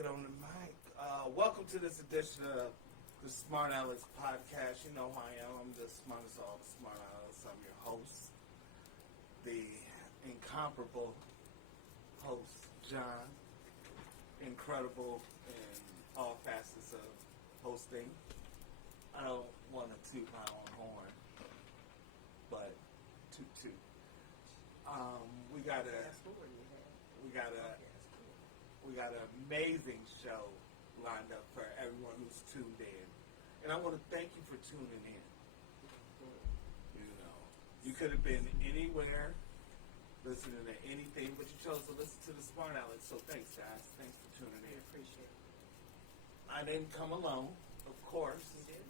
get on the mic. Welcome to this edition of the Smartalecs Podcast. You know who I am. I'm the smartest of all the smart Alex. I'm your host, the incomparable host, John. Incredible in all facets of hosting. I don't want to toot my own horn, but toot. We got an amazing show lined up for everyone who's tuned in, and I want to thank you for tuning in. You know, you could have been anywhere listening to anything, but you chose to listen to the Smartalecs. So thanks, guys. Thanks for tuning in. Appreciate it. I didn't come alone, of course. You did?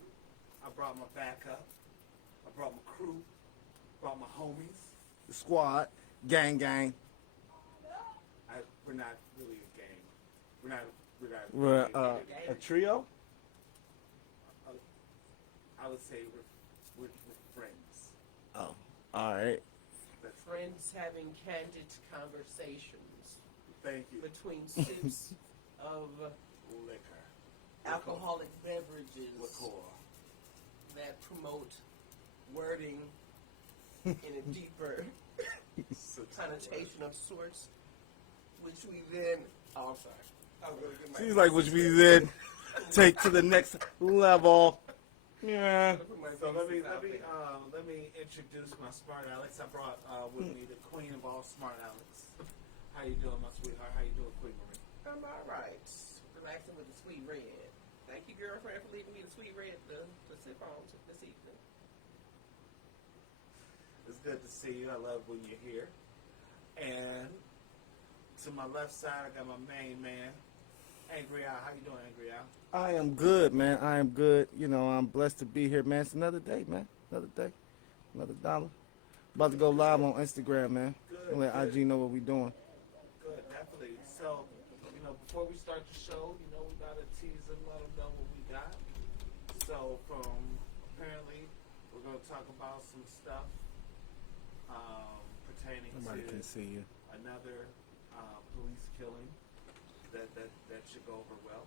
I brought my backup. I brought my crew. Brought my homies. The squad. Gang. We're not really a gang. We're a trio? I would say we're friends. Oh, all right. That's Friends having candid conversations Thank you. between sips of Liquor. alcoholic beverages Liqueur. that promote wording in a deeper connotation of sorts, which we then. Oh, I'm sorry. I'm going to get my. Seems like which we then take to the next level. Yeah. So let me introduce my Smartalecs. I brought with me the queen of all Smartalecs. How you doing, my sweetheart? How you doing, Queen Marie? I'm all right. Relaxing with the sweet red. Thank you, girlfriend, for leaving me the sweet red to sip on this evening. It's good to see you. I love when you're here. And to my left side, I got my main man, Angry Al. How you doing, Angry Al? I am good, man. I am good. You know, I'm blessed to be here, man. It's another day, man. Another day. Another dollar. About to go live on Instagram, man. Good. Let IG know what we doing. Good, definitely. So, before we start the show, we got to tease and let them know what we got. So, apparently, we're going to talk about some stuff pertaining Nobody to can see you. another police killing that should go over well.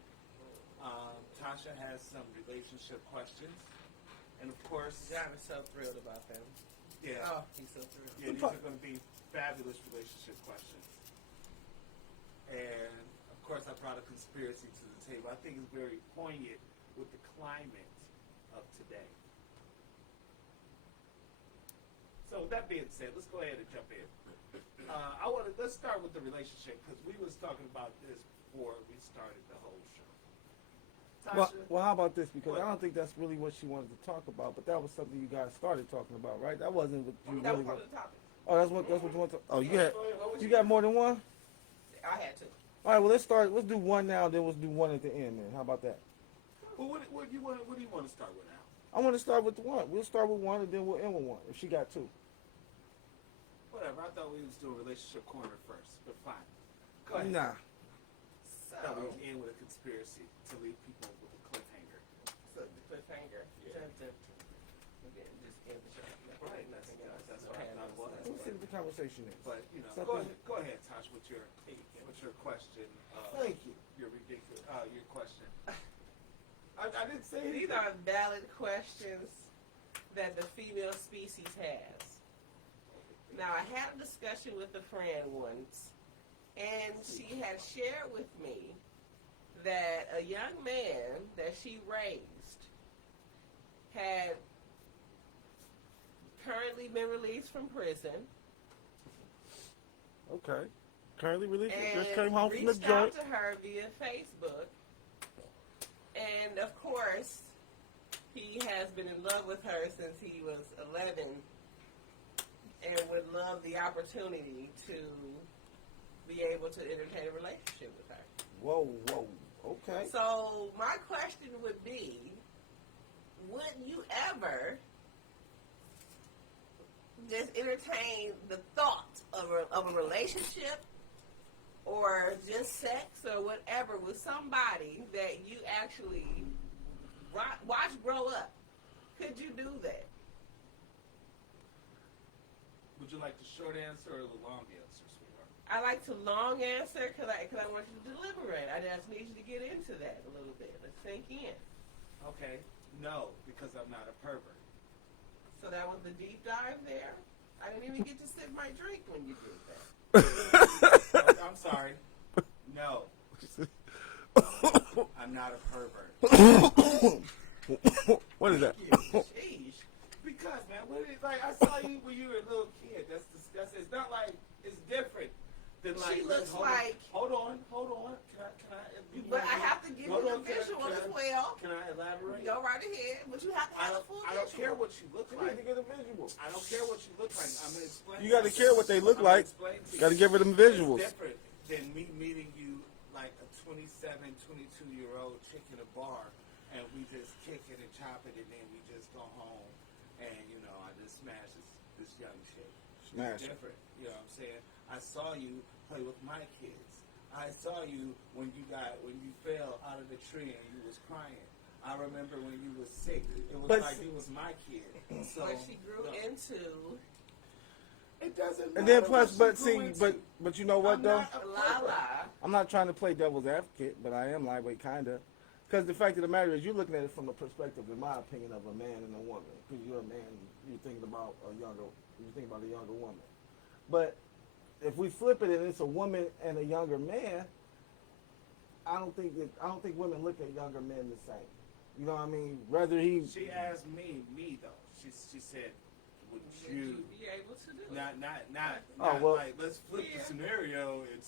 Tasha has some relationship questions, and of course, John is so thrilled about them. yeah, Oh, he's so thrilled. these are going to be fabulous relationship questions. And of course, I brought a conspiracy to the table. I think it's very poignant with the climate of today. So with that being said, let's go ahead and jump in. Let's start with the relationship, because we was talking about this before we started the whole show. Tasha, Well, how about this? Because What? I don't think that's really what she wanted to talk about, but that was something you guys started talking about, right? That wasn't what you That really was part wanted. of the topic. Oh, that's what you want to. Oh, What was you got more than one? I had to. All right, well, let's do one now, then we'll do one at the end. Then how about that? well, what do you want to start with now? I want to start with the one. We'll start with one, and then we'll end with one. If she got two. Whatever. I thought we was doing relationship corner first, but fine. Go ahead. Nah. I thought we So, would end with a conspiracy to leave people with a cliffhanger. the cliffhanger. Yeah. Again, just end the show. Right, Nothing else. that's what I thought it was. Let's see what the conversation is. But Something- go ahead, Tosh, with your question. Thank you. Your ridiculous your question. I didn't say These anything. are valid questions that the female species has. Now, I had a discussion with a friend once, and she had shared with me that a young man that she raised had currently been released from prison Okay. Currently released. and Just came home from the reached out joint. to her via Facebook. And of course, he has been in love with her since he was 11 and would love the opportunity to be able to entertain a relationship with her. Whoa. Okay. So my question would be, would you ever just entertain the thought of a relationship or just sex or whatever with somebody that you actually watch grow up? Could you do that? Would you like the short answer or the long answer, sweetheart? I like to long answer because I want you to deliberate. I just need you to get into that a little bit. Let's sink in. Okay, no, because I'm not a pervert. So that was the deep dive there? I didn't even get to sip my drink when you did that. Oh, I'm sorry. No. I'm not a pervert. What is that? Sheesh. Because, man, like I saw you when you were a little kid. That's disgusting. It's not like it's different than like. She looks hold like. On. Can I? But I have to give you the visual as well. Can I elaborate? Go right ahead, but you have to have a full I don't visual. care what you look You like. need to get a visual. I don't care what you look like. I'm gonna explain. You got to care what they look like. You Got to give her them visuals. It's different than me meeting you like a 27, 22-year-old chick in a bar, and we just kick it and chop it, and then we just go home, and I just smash this young chick. Smash. It's different. You know what I'm saying? I saw you play with my kids. I saw you when you fell out of the tree and you was crying. I remember when you was sick. It was like you was my kid. So But she grew into. It doesn't matter. And then plus, what but she see, grew into. but you know what I'm though? not a pervert. Lala. I'm not trying to play devil's advocate, but I am lightweight kinda. Because the fact of the matter is, you're looking at it from the perspective, in my opinion, of a man and a woman. Because you're a man, you're thinking about a younger woman. But if we flip it and it's a woman and a younger man, I don't think women look at younger men the same. You know what I mean? Whether he She asked me though. She said, "Would you?" be able to do it? Not well- like let's flip the scenario and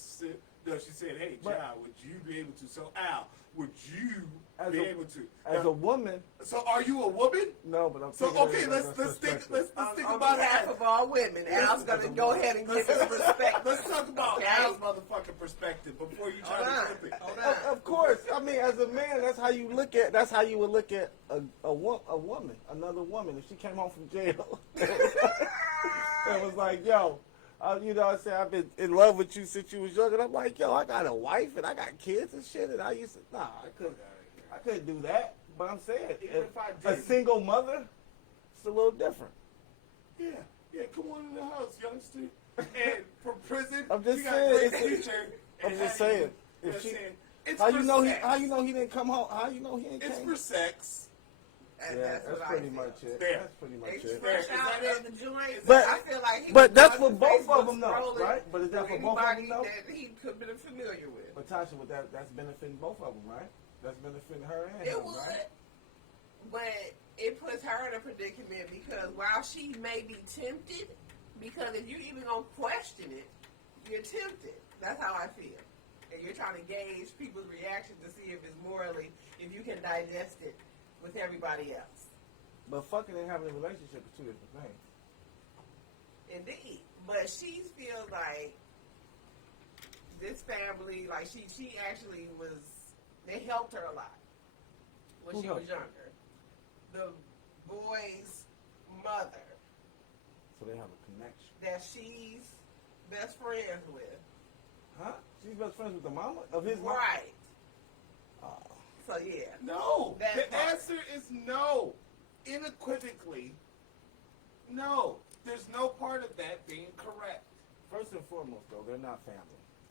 no. She said, "Hey, But- John, would you be able to?" So Al, would you As be a- able to? as Now, a woman, so are you a woman? no, but I'm So thinking okay, of it let's from that think perspective. On about behalf that. of all women, Al's going to go ahead and give his perspective. Let's talk about Okay. Al's motherfucking perspective before you try Hold to on. flip it. Hold on. Of course, I mean, as a man, that's how you look at. That's how you would look at a woman, another woman. If she came home from jail, and was like, "Yo, I said I've been in love with you since you was young," and I'm like, "Yo, I got a wife and I got kids and shit," and I used to, I couldn't do that. But I'm saying, Even if I a did. single mother, it's a little different. Yeah, come on in the house, youngster. And from prison, I'm just you got saying, a great it's- teacher. I'm and just how you- saying, you know if what she- I'm saying? It's How for you know sex. he didn't come home? How you know he didn't It's came? for sex. And Yeah, that's that's what pretty I feel. much it. There. That's pretty much He's it. fresh Is out that of the joint. But- I feel like he but was that's on for his both of Facebook them, though, scrolling right? But is that through for both of them, anybody though? that he could have been familiar with. But Tasha, with that's benefiting both of them, right? That's benefiting her and It him, would, right? but it puts her in a predicament because while she may be tempted, because if you even gonna question it, you're tempted. That's how I feel. And you're trying to gauge people's reaction to see if it's morally, if you can digest it with everybody else. But fucking and having a relationship is two different things. Indeed. But she feels like this family, like she actually was, they helped her a lot when Who she helped was younger. The boy's mother So they have a connection. that she's best friends with. Huh? She's best friends with the mama of his mom. Right. Oh. So yeah. No. That The part. answer is no. Unequivocally, no. There's no part of that being correct. First and foremost, though, they're not family.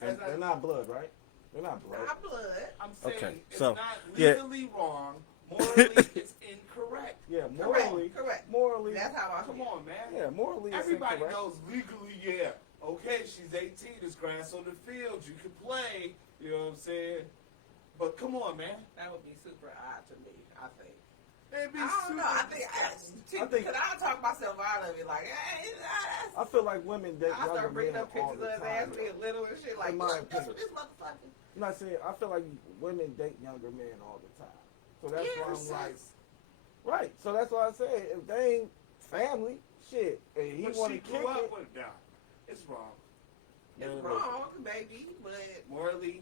As And they're not blood, right? They're not blood. Not blood. I'm saying Okay, it's so, not yeah. legally wrong. Morally, it's incorrect. Yeah, morally. Correct. Morally. That's how I Come feel. on, man. Yeah, morally. it's Everybody incorrect. knows legally, yeah. Okay, she's 18. There's grass on the field. You can play. You know what I'm saying? But come on, man. That would be super odd to me, I think. It'd be I don't know. I think I think- because I talk myself out of it. Like, hey, I feel like women date I younger start bringing men up all pictures the of his time. ass being little and shit. Like, In my look, that's opinion. what this motherfucker. I'm not saying. I feel like women date younger men all the time. So that's Yeah, why for I'm like, sex. right. So that's why I say if they ain't family, shit, and he But want she to kick grew up it. with it. Nah, it's wrong. It's then- wrong, baby, but Morally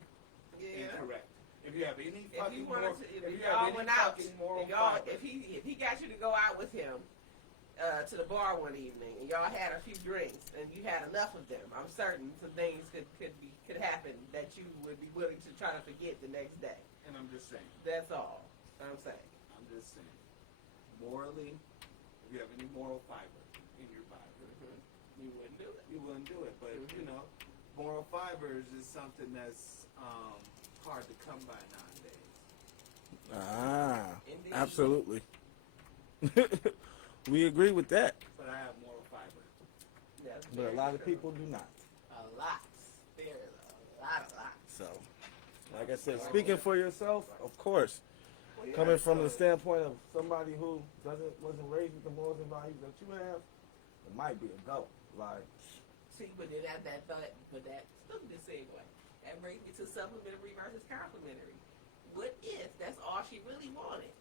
yeah. incorrect. If you have any If fucking you wanted moral, to, if if you y'all have any went out, fucking moral if y'all, fiber, if he got you to go out with him to the bar one evening, and y'all had a few drinks, and you had enough of them, I'm certain some things could happen that you would be willing to try to forget the next day. and I'm just saying, That's all I'm saying. I'm just saying, morally, if you have any moral fiber in your body, You wouldn't do it. you wouldn't do it. But you know, moral fibers is something that's hard to come by nowadays. Indeed. Absolutely. We agree with that. But I have moral fiber. That's But a very lot of true. people do not. A lot. There's a lot. So, like I said, speaking for yourself, of course. Well, yeah, Coming from so- the standpoint of somebody who wasn't raised with the morals and values that you have, it might be a go. Like, See, but then that thought, but that stupid segue. That brings me to supplementary versus complimentary. What if that's all she really wanted?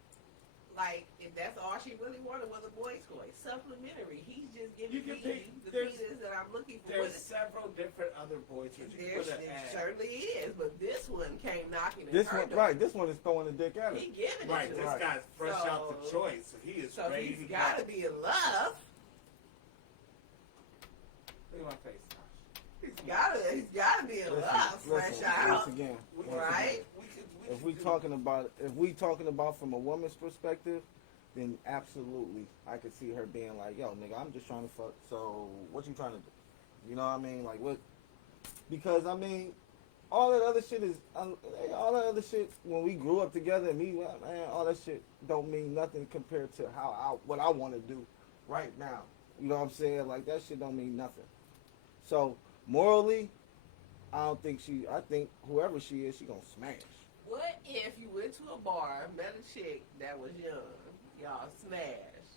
Like, if that's all she really wanted was a boy's toy, supplementary. He's just You giving can me pick- the there's- penis that I'm looking for. There's several different other boys that you There put an ad. certainly is, but this one came knocking at this her one, door. right, this one is throwing the dick at her. He giving Right, it to this her. guy's fresh out the So- choice, so he is So ready he's to got to go. be in love. Look at my face, Tosh. He's got to be in love, fresh Once out. again, We once Right? again, we if could we do- talking about from a woman's perspective, then absolutely I could see her being like, yo, nigga, I'm just trying to fuck, so what you trying to do? You know what I mean? Like, what? Because, I mean, all that other shit is, when we grew up together, man, all that shit don't mean nothing compared to what I want to do right now. You know what I'm saying? Like, that shit don't mean nothing. So, morally, I think whoever she is, she gonna smash. What if you went to a bar, met a chick that was young, y'all smashed,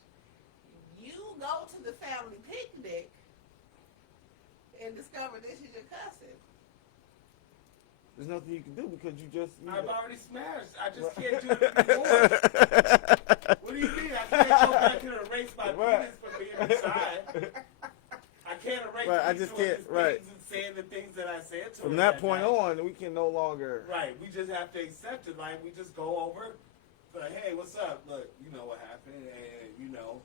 you go to the family picnic and discover this is your cousin? There's nothing you can do because I've already smashed. I just can't do it anymore. What do you mean? I can't go back and erase my Right. penis from being inside. I can't erase Right, I these just doing can't- these right. things and saying the things that I said to her From that point night. on, we can no longer. Right, we just have to accept it. Like, we just go over, like, hey, what's up? Look, you know what happened, and you know,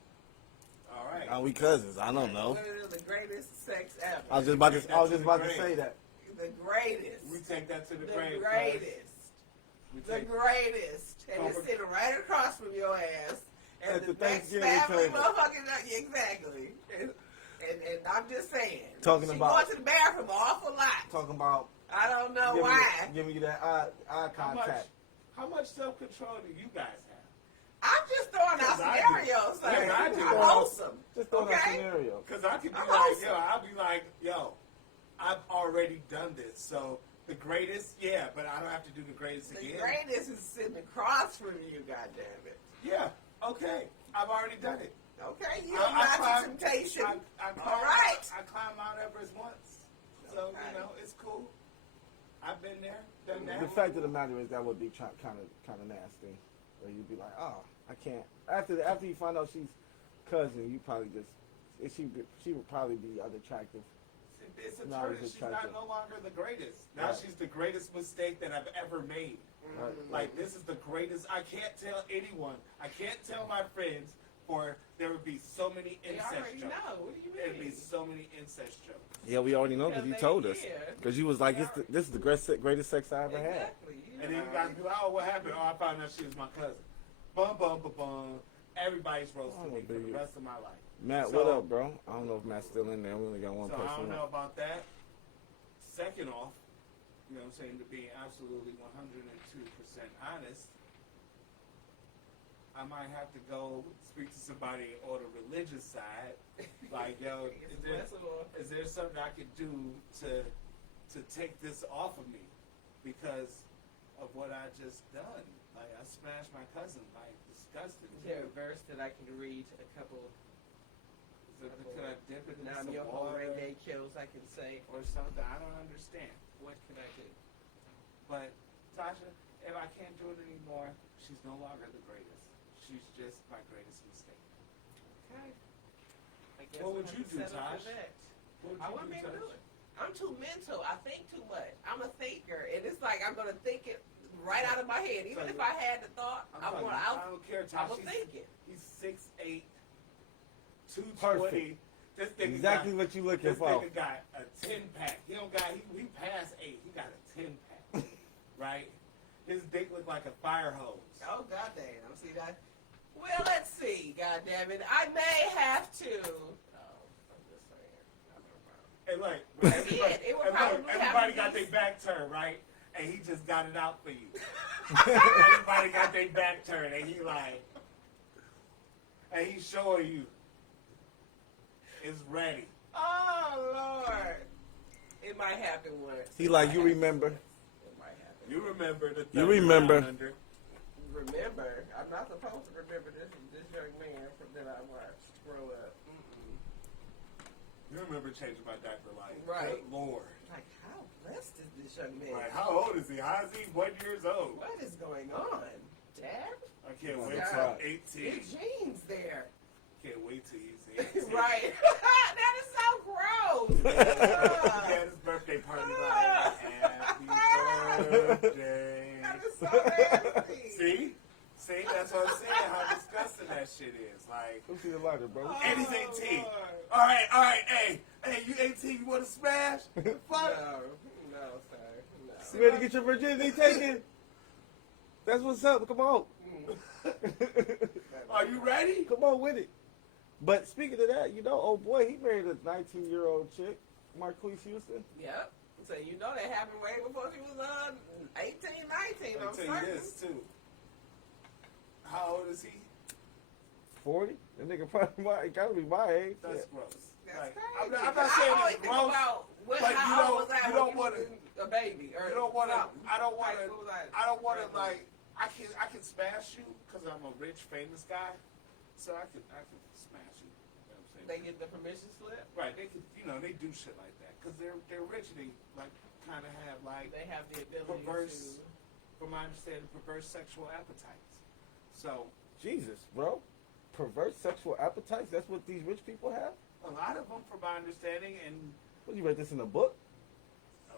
all right. Are we cousins? I don't know. What is the greatest sex ever? I was just about to say that. The greatest. We take that to the The grave. greatest. We The take, greatest. And it's sitting right across from your ass. And At the the next Thanksgiving family table. motherfucking, exactly. And I'm just saying. Talking she about- going to the bathroom an awful lot. Talking about I don't know why. giving you that eye how much, contact. how much self-control do you guys have? I'm just throwing out 'Cause I do. scenarios. Yeah, Like, I do. I'm wholesome. Just throwing out Okay? scenario. Because I could be I'm like, awesome. yo, I'll be like, yo, I've already done this. So the greatest, yeah, but I don't have to do the greatest The again. greatest is sitting across from you, goddammit. Yeah, okay, I've already done it. Okay? You I don't got climbed- the temptation. I climbed, All right. I climbed Mount Everest once. So, Okay. you know, it's cool. I've been there, done that. The fact of the matter is that would be kind of nasty. Where you'd be like, oh, I can't. After you find out she's cousin, you probably she would probably be unattractive. It's a No, turn. it's She's not attractive. no longer the greatest. Now Right. she's the greatest mistake that I've ever made. Right. Like, this is the greatest. I can't tell anyone. I can't tell my friends, for there would be so many They incest already jokes. know. What do you There'd be mean? so many incest jokes. Yeah, we already know because you told us. Because you was like, this is the greatest sex I ever had. Exactly. And then you guys be like, oh, what happened? Oh, I found out she was my cousin. Bum, bum, bum, bum. Everybody's roasting me for the rest of my life. Matt, So- what up, bro? I don't know if Matt's still in there. We only got one So I person don't know left. about that. Second off, you know what I'm saying, to be absolutely 102% honest, I might have to go speak to somebody on the religious side. Like, yo, is there something I could do to take this off of me because of what I just done? Like, I smashed my cousin, like, disgusting. Is there a verse that I can read a couple? Could I dip it in Now some your water whole day kills. I can say, or something? I don't understand. what can I do? But, Tasha, if I can't do it anymore, she's no longer the greatest. She's just my greatest mistake. Okay. I guess What would I'll you have to do, settle for Tosh? that. What would I you wouldn't be able to do Tosh? it. I'm too mental. I think too much. I'm a thinker, and it's like I'm gonna think it right out of my head. Even if I had the thought, I don't care, I Tasha. would think it. He's 6'8", 220. Perfect. This nigga Exactly got, what you looking this for. nigga got a 10-pack. He passed 8. He got a 10-pack, right? His dick looked like a fire hose. Oh goddamn! See that? Well, let's see. Goddamn it! I may have to. Oh, I'm just saying. And like, Again, it would and probably everybody got their back turned, right? And he just got it out for you. Everybody got their back turned, and he like, and he's showing you it's ready. Oh Lord, it might happen once. He like, you remember? It might happen. You remember the You remember. under. Remember, I'm not supposed to remember this young man that I watched grow up. You remember changing my diaper like, Right. good Lord. Like, how blessed is this young man? Like, how old is he? How is he 1 year old? What is going on, Dad? I can't Oh, wait that's till I'm right. 18. Your genes there. Can't wait till he's 18. Right. That is so gross. He had his birthday party like, happy birthday. That is so nasty. See? See? That's what I'm saying, how disgusting that shit is. Like, Come see the lighter, bro. and he's 18. Lord. All right, hey, you 18, you want to smash? Fuck. No, sir. No. You ready to get your virginity taken? That's what's up. Come on. Are you ready? Come on with it. But speaking of that, you know, old boy, he married a 19-year-old chick, Marquise Houston. Yep. So you know that happened way before she was 18, 19. I'll I'm tell certain. you this, too. How old is he? 40? That nigga probably gotta be my age. That's Yeah. gross. That's Like, crazy. I'm not saying I always it's think gross. about Like, how old was I you when don't you wanna- was a baby or You don't want to. something. I don't want Like, to. what was I don't want to Right. like. I can smash you because I'm a rich, famous guy. So I can smash you. You know what I'm saying? They get the permission slip. Right. They could. You know. They do shit like that because they're rich. And they like kind of have like They have the ability perverse, to. from my understanding, perverse sexual appetites. So Jesus, bro. Perverse sexual appetites? That's what these rich people have? a lot of them, from my understanding, and What, you read this in a book?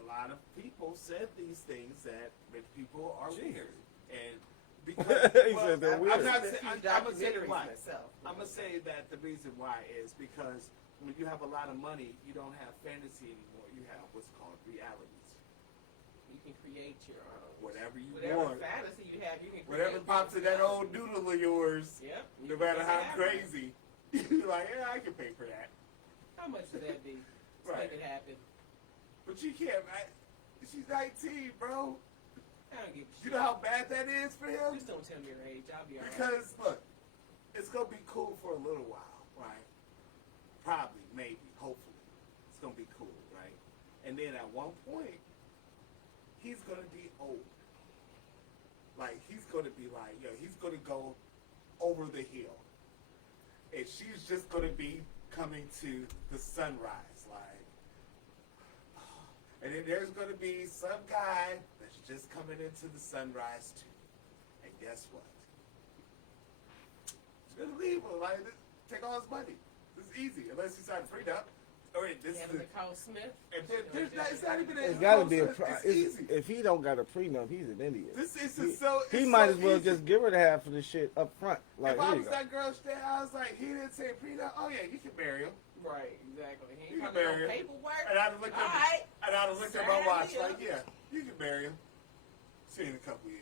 a lot of people said these things that rich people are Jesus. weird. And because He said they're weird. I'm not I've saying, seen I'm gonna say documentaries why. myself. I'm gonna say that the reason why is because when you have a lot of money, you don't have fantasy anymore. You have what's called realities. You can create your own. Whatever you Whatever want, fantasy you have, you can create. whatever pops in that old doodle of yours, Yep. no you matter can how have it. crazy, you're like, yeah, I can pay for that. How much would that be? To Right. make it happen. But you can't. She's 19, bro. I don't give a You shit. know how bad that is for him? Just don't tell me your age. I'll be alright. Because look, it's gonna be cool for a little while, right? Probably, maybe, hopefully, it's gonna be cool, right? And then at one point, he's gonna be old. Like he's gonna be like, yo, he's gonna go over the hill, and she's just gonna be coming to the sunrise, like. And then there's gonna be some guy that's just coming into the sunrise too. And guess what? He's gonna leave him, like, take all his money. This is easy, unless he signed a prenup. Or this Yeah, is the Cole Smith. there's not, it's not even It's gotta be a it's easy. if he don't got a prenup, he's an idiot. This is He, so he it's might so as well easy. just give her the half of the shit up front. Like, If I here you was go. that girl's dad, I was like, he didn't say prenup. Oh yeah, you can marry him. Right, exactly. He You ain't can coming marry no him. paperwork. And I'd have looked at Alright. and I'd have looked at my Sign watch me like, up. yeah, you can marry him. See you in a couple of years.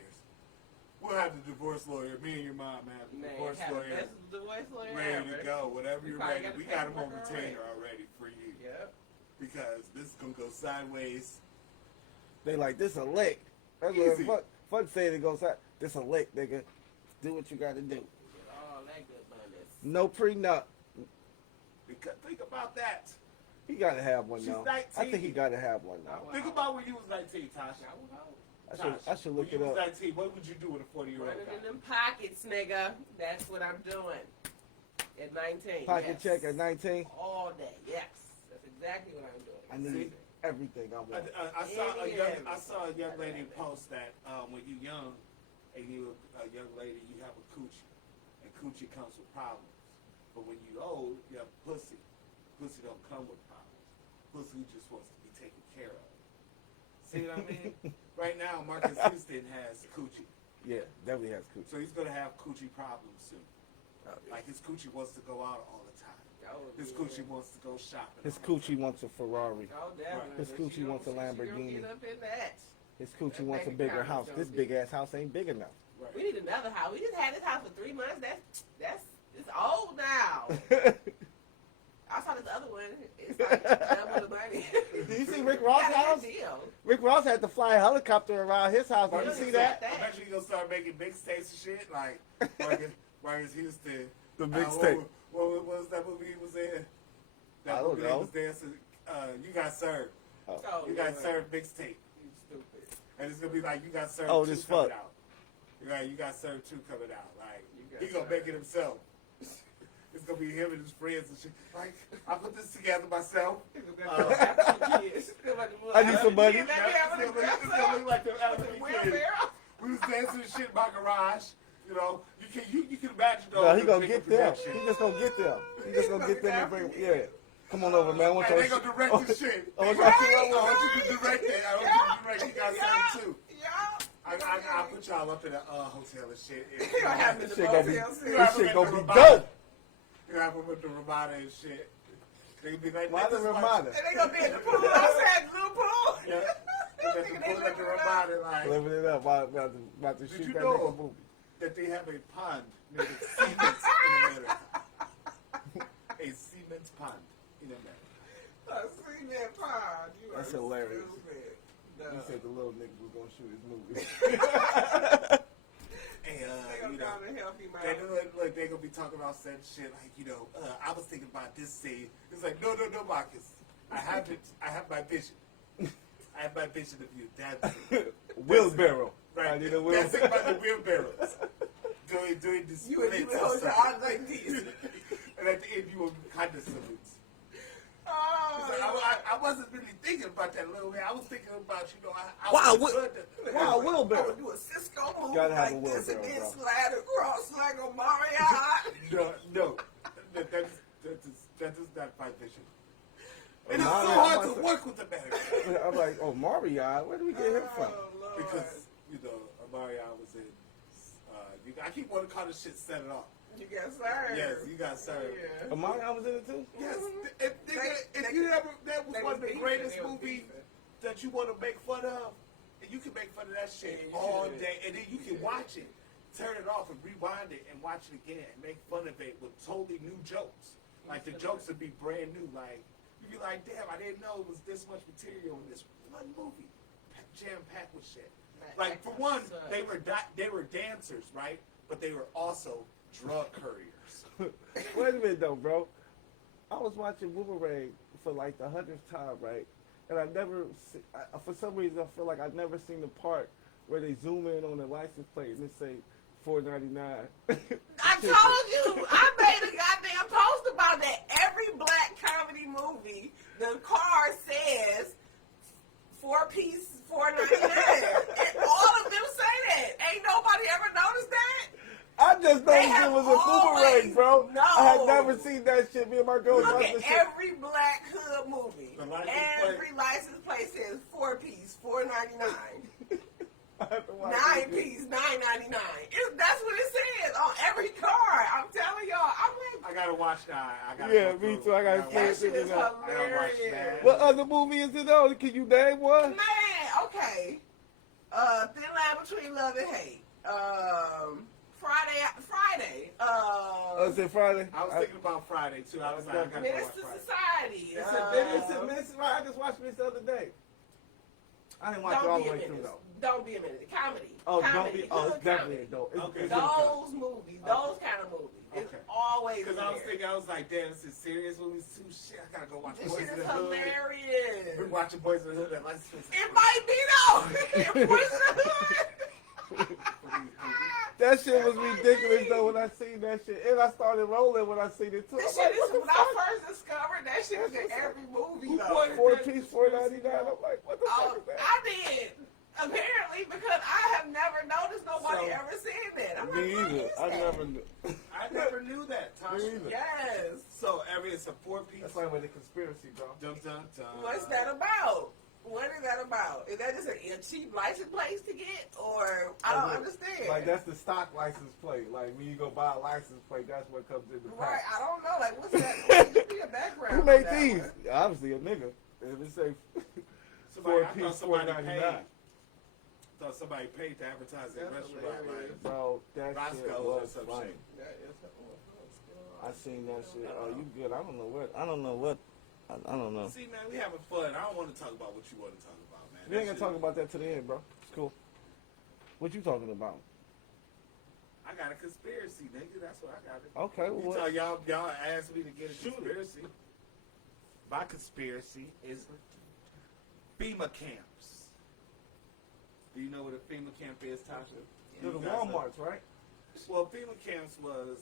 We'll have the divorce lawyer. Me and your mom have the Man, divorce have the lawyer best divorce lawyer ready to ever. go. Whatever You you're probably ready. got the We got him on paperwork retainer already for you. Yep. Because this is gonna go sideways. They like, this a lick. That's Easy. what fuck saying it goes out. This a lick, nigga. Do what you gotta do. Get all that good bonus. No prenup. Because think about that. He gotta have one She's though. 19. I think he gotta have one now. Think about when you was 19, Tasha. I would hope. I should look when it you up. was 19, what would you do with a 40-year-old Running guy? in them pockets, nigga. That's what I'm doing. At 19. Pocket yes. check at 19. All day, yes. That's exactly what I'm doing. I need everything I want. I saw a young lady post that when you're young and you're a young lady, you have a coochie. And coochie comes with problems. But when you're old, you have pussy. Pussy don't come with problems. Pussy just wants to be taken care of. See what I mean? Right now, Marcus Houston has coochie. Yeah, definitely has coochie. So he's going to have coochie problems soon. Oh, yeah. Like his coochie wants to go out all the time. Oh, His yeah. coochie wants to go shopping. His all the coochie time. wants a Ferrari. Oh, definitely. His But coochie she wants a don't- she Lamborghini. don't get up in that. His coochie That wants a bank bigger account house. don't This get- big ass house ain't big enough. Right. We need another house. We just had this house for 3 months. It's old now. I saw this other one. It's It's like double the money. Did you see Rick Ross' Got a house? good deal. Rick Ross had to fly a helicopter around his house. Did you see that? I'm actually gonna start making mixtapes and shit like Marcus Houston. The mixtape. What was that movie he was in? That I don't movie know. he was dancing. You Got Served. Oh, You Got yeah. Served mixtape. You stupid. And it's gonna be like You Got Served Oh, 2 this coming fuck. out. Right, You Got Served 2 coming out. Like You Got he gonna Served. make it himself. It's gonna be him and his friends and shit. Like I put this together myself. I need some money. It's gonna look like them African kids. We was dancing and shit in my garage. You know, you can imagine those. No, he gonna big get them. production. He just gonna get them. He just gonna get them and bring. Yeah. Come on over, man. I want Hey, your they gonna direct the shit. Oh, I that's want you to direct it. I want you to direct it. You Got Served too. I'll put y'all up in the hotel and shit. You don't have This to shit gonna be. motel scene. This shit gonna be Ramada. dope. You have them with the Ramada and shit. They can be like, Why the Ramada? And they gonna be in the pool outside, the little pool. Yeah. They got to pull up the Ramada like. Living it up. About to Did shoot you that know nigga movie. that they have a pond near the cement in the middle? A cement pond in the middle. I seen that pod. You That's are hilarious. stupid. He No. said the little nigga was gonna shoot his movie. And They gonna you know, come and help him they out. look, they gonna be talking about certain shit like, you know, I was thinking about this scene. It's like, no, Marcus. I have it. I have my vision. I have my vision of you. That's it. Wheelbarrow. Right. I need a That's it wheelbarrow. about the wheelbarrows. Doing the You would splits hold or your something. arms like this. And at the end, you will kind of salute. Oh, I wasn't really thinking about that little bit. I was thinking about, you know, I Wow, was what- good. Wow, I wheelbarrow. would do a Cisco move Gotta have like a this and wheelbarrow, then bro. slide across like a Mario. No. That is not my vision. It is so Mario, hard I'm to about work with the man. I'm like, oh, Mario, where did we get him from? Oh, Lord. Because, you know, Mario was in, I keep wanting to call this shit Set It Off. You got served. Yes, you got served. Yeah. Oh, Mario was in it too? Yes, if They- you ever, that was they one of was the beefing, greatest they was movies beefing. that you want to make fun of. And you can make fun of that shit Yeah, you all should. day. And then you can watch it, turn it off and rewind it and watch it again and make fun of it with totally new jokes. Like the jokes would be brand new. Like, you'd be like, damn, I didn't know it was this much material in this one movie. Jam-packed with shit. Like, for one, they were dancers, right? But they were also drug couriers. Wait a minute though, bro. I was watching Boomerang for like the 100th time, right? And for some reason, I feel like I've never seen the part where they zoom in on the license plate and it say $4.99. I told you, I made a goddamn post about that. Every black comedy movie, the car says 4-piece, $4.99. And all of them say that. Ain't nobody ever noticed that? I just They noticed have it was a Boomerang, always- bro. No. I had never seen that shit. Me and my girl was Look watching at this shit. every black hood movie. The license Every license plate says 4-piece, $4.99. I had to watch this shit. 9-piece, $9.99. That's what it says on every car. I'm telling y'all. I'm like, I gotta watch that. I gotta Yeah, go me through. too. I gotta gotta see that it. shit is I gotta watch hilarious. that. What other movie is it on? Can you name one? Man, okay. Thin Line Between Love and Hate. Friday. Oh, is it Friday? I was thinking about Friday too. I was like, I gotta go watch Minister Friday. Society. It's I just watched this the other day. I didn't watch it all Don't the be a way through minute. though. Don't be a minute. Comedy. Oh, comedy. don't be. Oh, it's Hood definitely comedy. a dope. It's, Okay. it's Those movies, those kind of movies. It's Okay. always Because I was there. thinking, I was like, damn, this is serious movies too. Shit, I gotta go watch This Boys shit in is the Hood. hilarious. We're watching Boys in the Hood at License Plate. It might be though. Boys in the Hood. That shit was ridiculous though when I seen that shit, and I started rolling when I seen it too. This I'm shit like, is what when the I fuck? first discovered that shit was in every movie. Who though. bought 4-piece $4.99? I'm like, what the fuck is that? I did. Apparently, because I have never noticed nobody So- ever saying that. I'm Me like, what either. is I that? never knew. I never knew that, Tasha. Me either. Yes. So it's a 4-piece. That's why with the conspiracy, bro. Dun, dun, dun. What's that about? What is that about? Is that just a cheap license plate to get, or I don't understand? Like that's the stock license plate. Like when you go buy a license plate, that's what comes in the Right, pack. I don't know. Like, what's that? Give me a background. Who on made that these? one. Obviously a nigga. If it say Somebody, I 4-piece thought somebody $4.99. paid. Thought somebody paid to advertise that That's restaurant. hilarious. Like, Bro, that shit Roscoe's or was some funny. shit. That is- what's going on? I seen that shit. Oh, you good? I don't know what. I don't know. See, man, we having fun. I don't want to talk about what you want to talk about, man. We ain't gonna talk about that to the end, bro. It's cool. What you talking about? I got a conspiracy, nigga. That's what I got. Okay, You well, tell y'all asked me to get a Shoot it. conspiracy. My conspiracy is FEMA camps. Do you know what a FEMA camp is, Tasha? they're the You guys know? Walmarts, right? Well, FEMA camps was,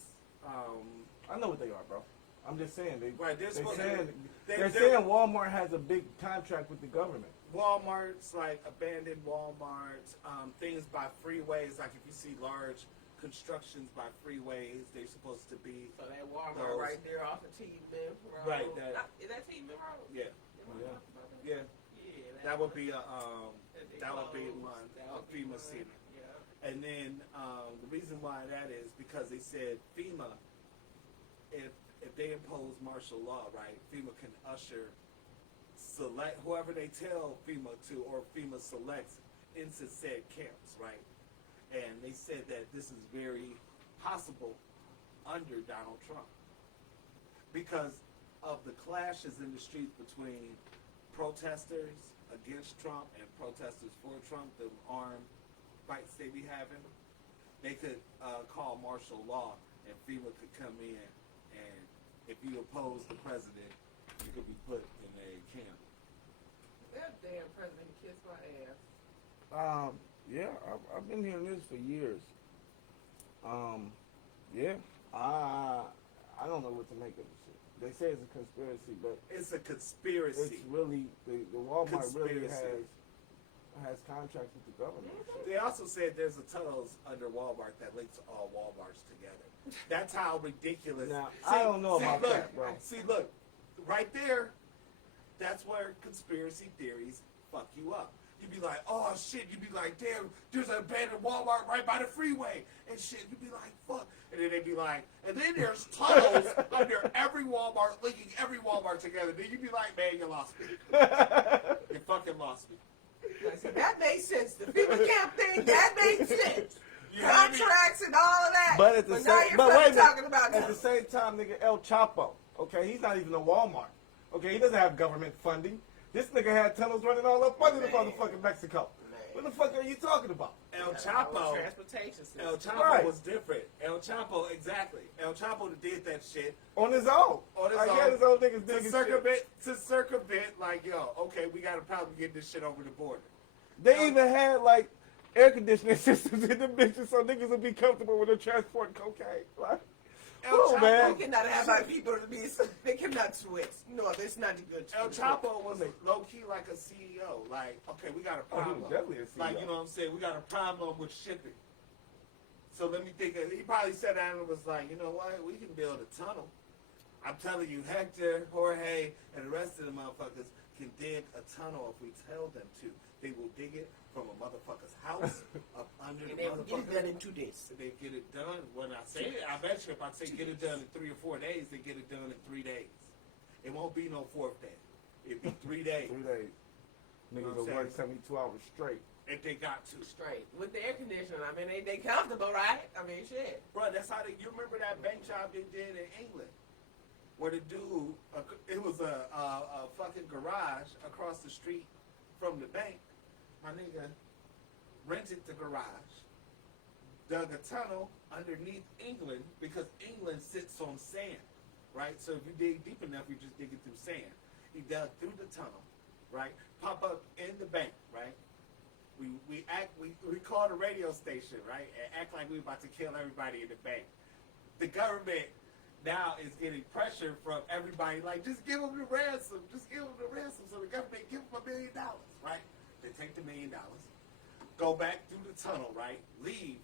I know what they are, bro. I'm just saying right, they're supposed to- they're saying Walmart has a big contract with the government. Walmarts, like abandoned Walmarts, things by freeways, like if you see large constructions by freeways, they're supposed to be, So that Walmart Those- right there off of T. Road. Right, that- Is that T. Road? yeah, Am I Yeah. talking about that? yeah, Yeah. that would be a, That they that would be closed. one, That a would be FEMA one. city. Yeah. And then the reason why that is because they said FEMA, if they impose martial law, right, FEMA can select whoever they tell FEMA to, or FEMA selects into said camps, right? And they said that this is very possible under Donald Trump because of the clashes in the streets between protesters against Trump and protesters for Trump, the armed fights they be having. They could call martial law, and FEMA could come in, and if you oppose the president, you could be put in a camp. That damn president kissed my ass. Yeah, I've been hearing this for years. Yeah, I don't know what to make of this shit. They say it's a conspiracy, but It's a conspiracy. it's really the Walmart really Conspiracy. has contracts with the government. They also said there's a tunnels under Walmart that links all Walmarts together. That's how ridiculous. Now, I don't know about look, that, bro. See, look, right there, that's where conspiracy theories fuck you up. You'd be like, oh shit, you'd be like, damn, there's an abandoned Walmart right by the freeway and shit. You'd be like, fuck. And then they'd be like, and then there's tunnels under every Walmart, linking every Walmart together. Then you'd be like, man, you lost me. You fucking lost me. Now, see, that makes sense. The FEMA camp thing, that makes sense. You hear me? Contracts and all of that. But at the now same, you're but wait a fucking minute. talking about At the same time, nigga, El Chapo. Okay, he's not even a Walmart. Okay, he doesn't have government funding. This nigga had tunnels running all up under the motherfucking Mexico. What the fuck are you talking about? El Chapo. Transportation system. El Chapo Right. was different. El Chapo, exactly. El Chapo did that shit On his own. on his Like, own. he had his own niggas to digging circumvent, like, yo, okay, we got a problem getting this shit over the border. They even had like air conditioning systems in the bitches so niggas would be comfortable when they're transporting cocaine. Like, El oh Chapo- man. We cannot have our people to be. They cannot switch. No, that's not a good. El Chapo was low key like a CEO. Like, okay, we got a Oh, he problem. was definitely a CEO. Like, you know what I'm saying? We got a problem with shipping. So let me think. He probably sat down and was like, you know what? We can build a tunnel. I'm telling you, Hector, Jorge, and the rest of the motherfuckers can dig a tunnel if we tell them to. They will dig it from a motherfucker's house up under And the they will get it motherfucker. done in 2 days. They get it done. When I say it, I bet you if I say get it done in 3 or 4 days, they get it done in 3 days. It won't be no 4th day. It'll be 3 days 3 days. Niggas will work 72 hours straight. if they got to. Straight with the air conditioner. I mean, they comfortable, right? I mean, shit. Bro, that's how they. You remember that bank job they did in England, where the dude, it was a fucking garage across the street from the bank. My nigga rented the garage, dug a tunnel underneath England because England sits on sand, right? So if you dig deep enough, you just dig it through sand. He dug through the tunnel, right? Pop up in the bank, right? We call the radio station, right? And act like we about to kill everybody in the bank. The government now is getting pressure from everybody, like, just give them the ransom. Just give them the ransom. So the government give them $1 million, right? They take the $1 million, go back through the tunnel, right? Leave,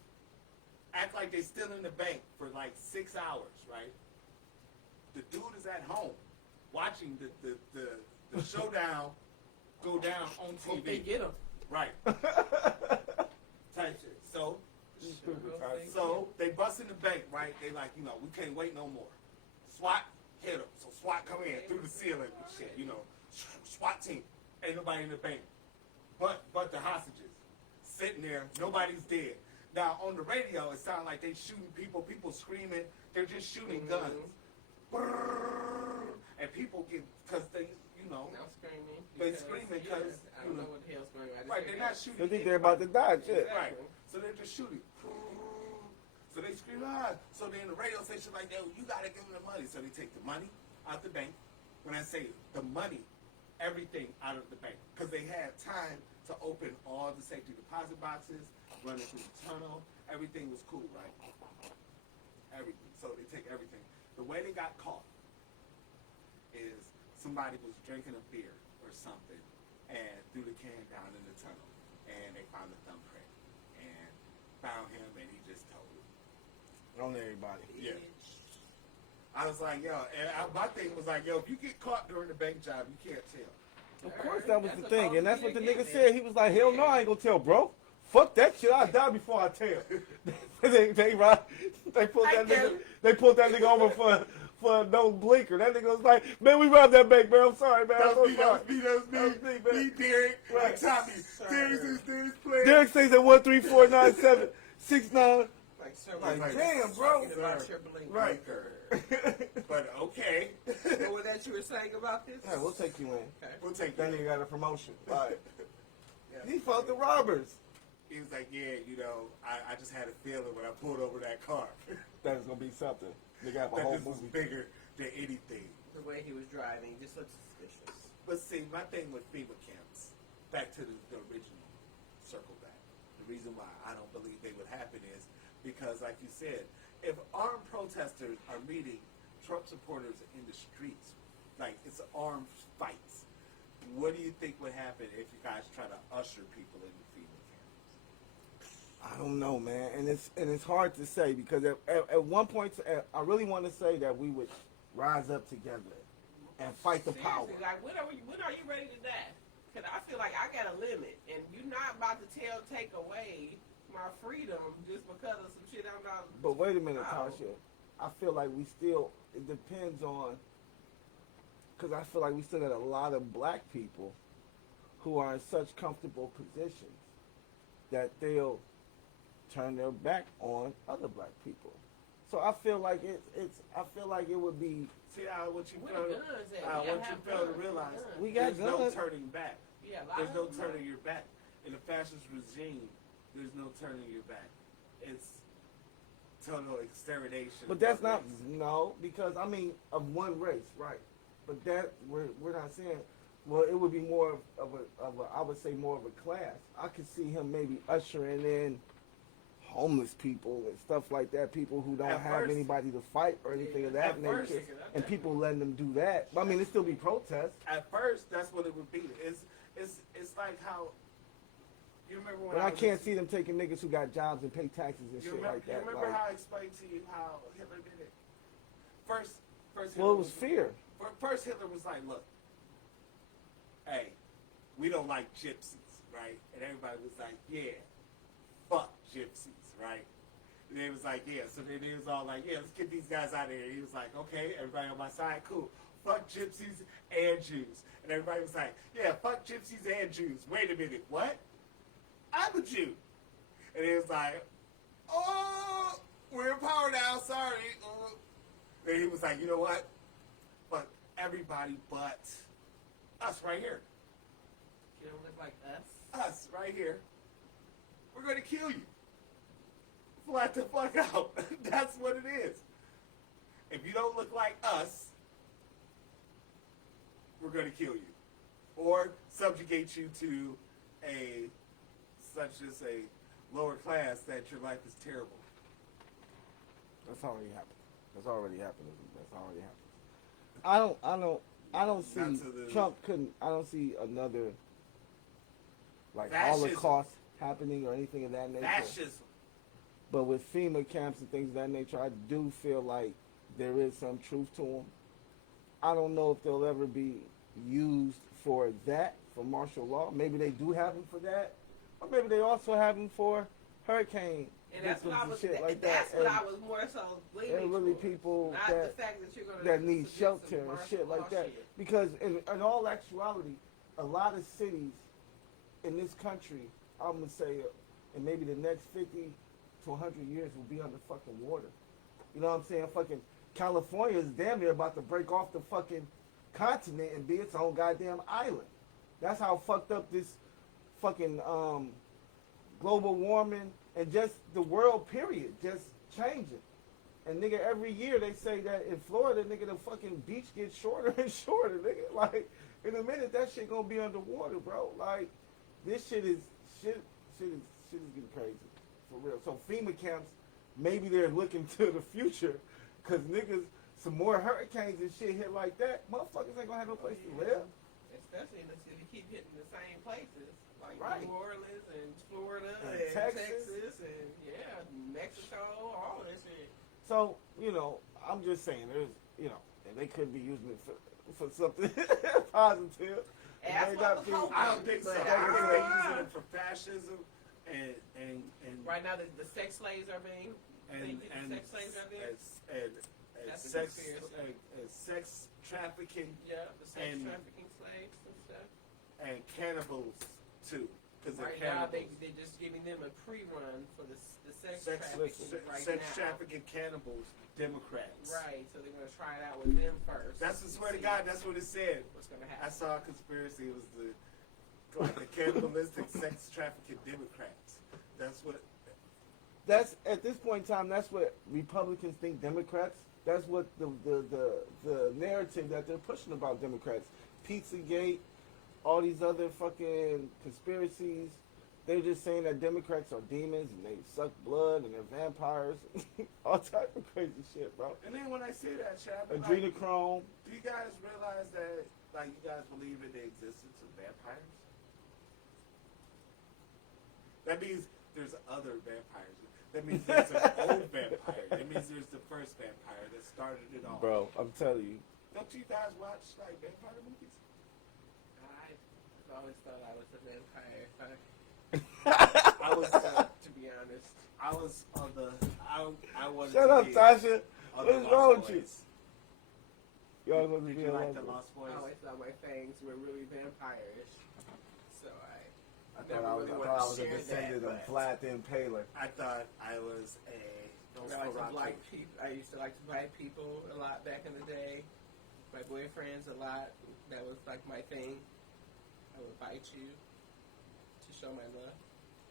act like they still in the bank for like 6 hours, right? The dude is at home watching the showdown go down on Hope they TV. get them. Right. Type shit. So they bust in the bank, right? They like, you know, we can't wait no more. SWAT hit them. So SWAT come in through the ceiling and shit, you know. SWAT team. Ain't nobody in the bank. But the hostages. Sitting there, nobody's dead. Now on the radio it sounds like they shooting people screaming, they're just shooting guns. Brrr. And people get, because they, you know, I'm screaming. They screaming because, I don't know what the hell's going on. right, they're not shooting. They think they're about to die, shit. Right. So they're just shooting. So they scream, ah. So then the radio station like, yo, you gotta give them the money. So they take the money out the bank. When I say the money, everything out of the bank. Because they had time to open all the safety deposit boxes, run it through the tunnel. Everything was cool, right? Everything. So they take everything. The way they got caught is somebody was drinking a beer or something and threw the can down in the tunnel. And they found the thumbprint and found him, and he just told it. On everybody. Yeah. I was like, yo, and my thing was like, yo, if you get caught during the bank job, you can't tell. Of course, that was That's the a thing, false and that's what the beginning. nigga said. He was like, "Hell no, I ain't gonna tell, bro. Fuck that shit. I'll die before I tell." they pulled that nigga over for no blinker. That nigga was like, "Man, we robbed that bank, man. I'm sorry, man. I'm so sorry." That was me, Derek, Right. Tommy. Derek's playing. Derek stays at 1349769. Like, Like, damn, bro. Right. But okay. What was that you were saying about this? Hey, we'll take you in. Okay. We'll take That that. nigga got a promotion. All right. Yeah. He fought the robbers. He was like, yeah, you know, I just had a feeling when I pulled over that car That is gonna be something. They got a that whole this was movie. bigger than anything. The way he was driving just looked suspicious. But see, my thing with FEMA camps, back to the original, circle back. The reason why I don't believe they would happen is because, like you said, if armed protesters are meeting Trump supporters in the streets, like it's armed fights, what do you think would happen if you guys try to usher people into FEMA camps? I don't know, man, and it's hard to say because at one point I really want to say that we would rise up together and fight the power. Seriously, like, when are you ready to die? Because I feel like I got a limit, and you're not about to take away my freedom just because of some shit I'm not. But wait a minute, Wow. Tasha. I feel like we still. It depends on. Because I feel like we still got a lot of black people who are in such comfortable positions that they'll turn their back on other black people. So I feel like it's. I feel like it would be. See, what you Where fail the to, guns at? what We you gotta have fail to guns. realize, We got there's no guns. turning back. Yeah, a lot There's no of them turning are. your back. In a fascist regime, there's no turning your back. It's total extermination. But that's of not race. no, because I mean of one race, right? But that we're not saying. Well, it would be more of a I would say more of a class. I could see him maybe ushering in homeless people and stuff like that, people who don't At have first- anybody to fight or anything of that At first- nature, and people letting them do that. I mean, it still be protests, At first, that's what it would be. It's like how you remember when but I was can't see them taking niggas who got jobs and pay taxes and You shit remember, like that. you remember Like, how I explained to you how Hitler did it? First well, Hitler it was fear. First Hitler was like, look, hey, we don't like gypsies, right? And everybody was like, yeah, fuck gypsies, right? And they was like, yeah. So then he was all like, yeah, let's get these guys out of here. He was like, okay, everybody on my side, cool. Fuck gypsies and Jews. And everybody was like, yeah, fuck gypsies and Jews. Wait a minute, what? I'm a Jew. And he was like, oh, we're in power now, sorry. Then he was like, you know what? Fuck everybody but us right here. You don't look like us. Us right here. We're going to kill you. Flat the fuck out. That's what it is. If you don't look like us, we're going to kill you. Or subjugate you to such as a lower class that your life is terrible. That's already happened. That's already happened. That's already happened. I don't see Not to the- Trump couldn't. I don't see another like Fascism. Holocaust happening or anything of that nature. Fascism. But with FEMA camps and things of that nature, I do feel like there is some truth to them. I don't know if they'll ever be used for that, for martial law. Maybe they do have them for that, or maybe they also have them for hurricane And that's what victims I and was. shit like That's that. what And- I was more so leaning and really towards. people Not that the fact that you're gonna that need suggest shelter some and martial shit like law that. shit. Because in all actuality, a lot of cities in this country, I'm gonna say, in maybe the next 50 to 100 years will be under fucking water. You know what I'm saying? Fucking California is damn near about to break off the fucking continent and be its own goddamn island. That's how fucked up this fucking global warming and just the world period just changing. And nigga, every year they say that in Florida, nigga, the fucking beach gets shorter and shorter, nigga. Like, in a minute, that shit gonna be underwater, bro. Like, this shit is getting crazy, for real. So FEMA camps, maybe they're looking to the future, cause niggas, some more hurricanes and shit hit like that, motherfuckers ain't gonna have no place to live. Especially in the city, keep hitting the same places, like Right. New Orleans and Florida And and Texas. and Mexico, all that shit. So, you know, I'm just saying, there's, you know, and they could be using it for something positive. That's May what not was be- hoping. I don't think so. But I think they're using it for fascism and right now the sex slaves are being sex slaves are being and That's a sex conspiracy. and sex trafficking the sex and- trafficking slaves and stuff. and cannibals too, because they're Right now cannibals. they're just giving them a pre-run for the sex Sex, trafficking right sex now. trafficking cannibals, Democrats. Right, so they're gonna try it out with them first. That's I swear to God, that's what it said. What's gonna I happen? saw a conspiracy. It was the cannibalistic sex trafficking Democrats. That's what. That's at this point in time. That's what Republicans think Democrats. That's what the narrative that they're pushing about Democrats. Pizzagate, all these other fucking conspiracies. They're just saying that Democrats are demons and they suck blood and they're vampires. All type of crazy shit, bro. And then when I see that, Chad, I'm like, Adrenochrome. do you guys realize that, like, you guys believe in the existence of vampires? That means there's other vampires. That means there's an old vampire. That means there's the first vampire that started it all. Bro, I'm telling you. Don't you guys watch, like, vampire movies? I always thought I was a vampire. I was, To be honest. I was on the, I wanted Shut to up, be Tasha. on What the is Lost wrong with you? Boys. You always want to Did be you a like the lover. Lost Boys? I always thought my fangs were really vampire-ish. So I never thought I really was wanted to a share descendant that, of but- Vlad the Impaler. I thought I was a I like to like people. I used to like to bite people a lot back in the day. My boyfriends a lot. That was like my thing. I would bite you to show my love.